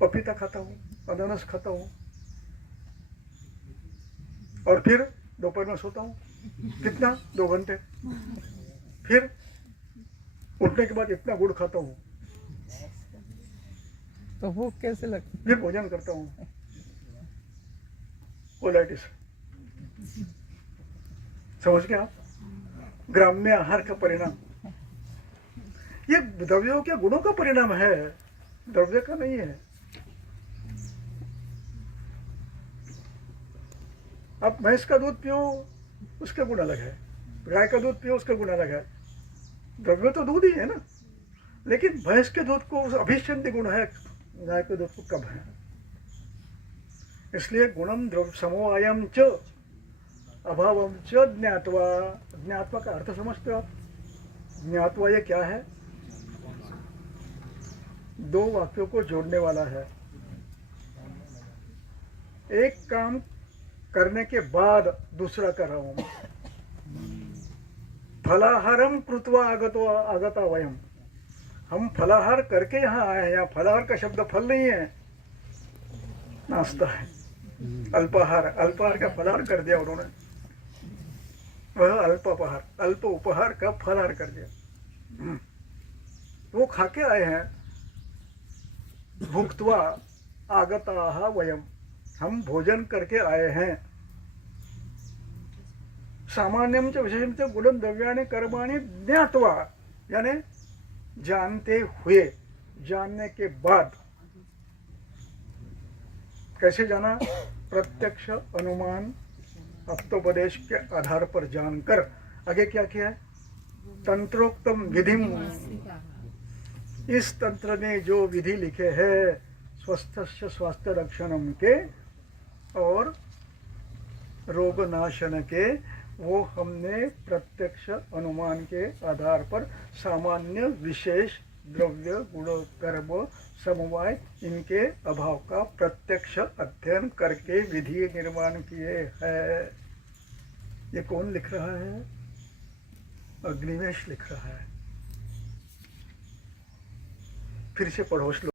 पपीता खाता हूँ, अनानास खाता हूँ, और फिर दोपहर में सोता हूँ। कितना? 2 घंटे। फिर उठने के बाद इतना गुड़ खाता हूँ, तो भूख कैसे लगती? फिर भोजन करता हूँ। कोलाइटिस, समझ गए आप? ग्राम्य आहार का परिणाम, ये द्रव्यों के गुणों का परिणाम है, द्रव्य का नहीं है। आप भैंस का दूध पियो, उसके गुण अलग है, गाय का दूध पियो, उसका गुण अलग है। द्रव्य तो दूध ही है ना, लेकिन भैंस के दूध को अभिष्यंति गुण है, गाय के दूध को कम है। इसलिए गुणम द्रव्य समवायम च अभावम च ज्ञात्वा। ज्ञात्वा का अर्थ समझते हो आप? ज्ञात्वा ये क्या है? 2 वाक्यों को जोड़ने वाला है। एक काम करने के बाद दूसरा कर रहा हूं। फलाहारम कृत्वा आगता वयम, हम फलाहार करके यहाँ आए हैं। यहाँ फलाहार का शब्द फल नहीं है, नाश्ता है। अल्पाहार, अल्पाहार का फलाहार कर दिया उन्होंने, वह अल्पाहार, अल्प उपहार का फलाहार कर दिया। वो खा के आए हैं। भुक्त्वा आगता वयम, हम भोजन करके आए हैं। सामान्यम च विशेषम च गुणम द्रव्याणि कर्माणि ज्ञात्वा, यानी जानते हुए, जानने के बाद। कैसे जाना? प्रत्यक्ष अनुमान अप्तोपदेश के आधार पर जानकर। आगे क्या किया है? तंत्रोक्तम विधि, इस तंत्र ने जो विधि लिखे हैं स्वस्थस्य स्वास्थ्य रक्षणम के और रोग नाशन के, वो हमने प्रत्यक्ष अनुमान के आधार पर सामान्य विशेष द्रव्य गुण कर्म समवाय इनके अभाव का प्रत्यक्ष अध्ययन करके विधि निर्माण किए हैं। ये कौन लिख रहा है? अग्निवेश लिख रहा है। फिर से पढ़ो श्लोक।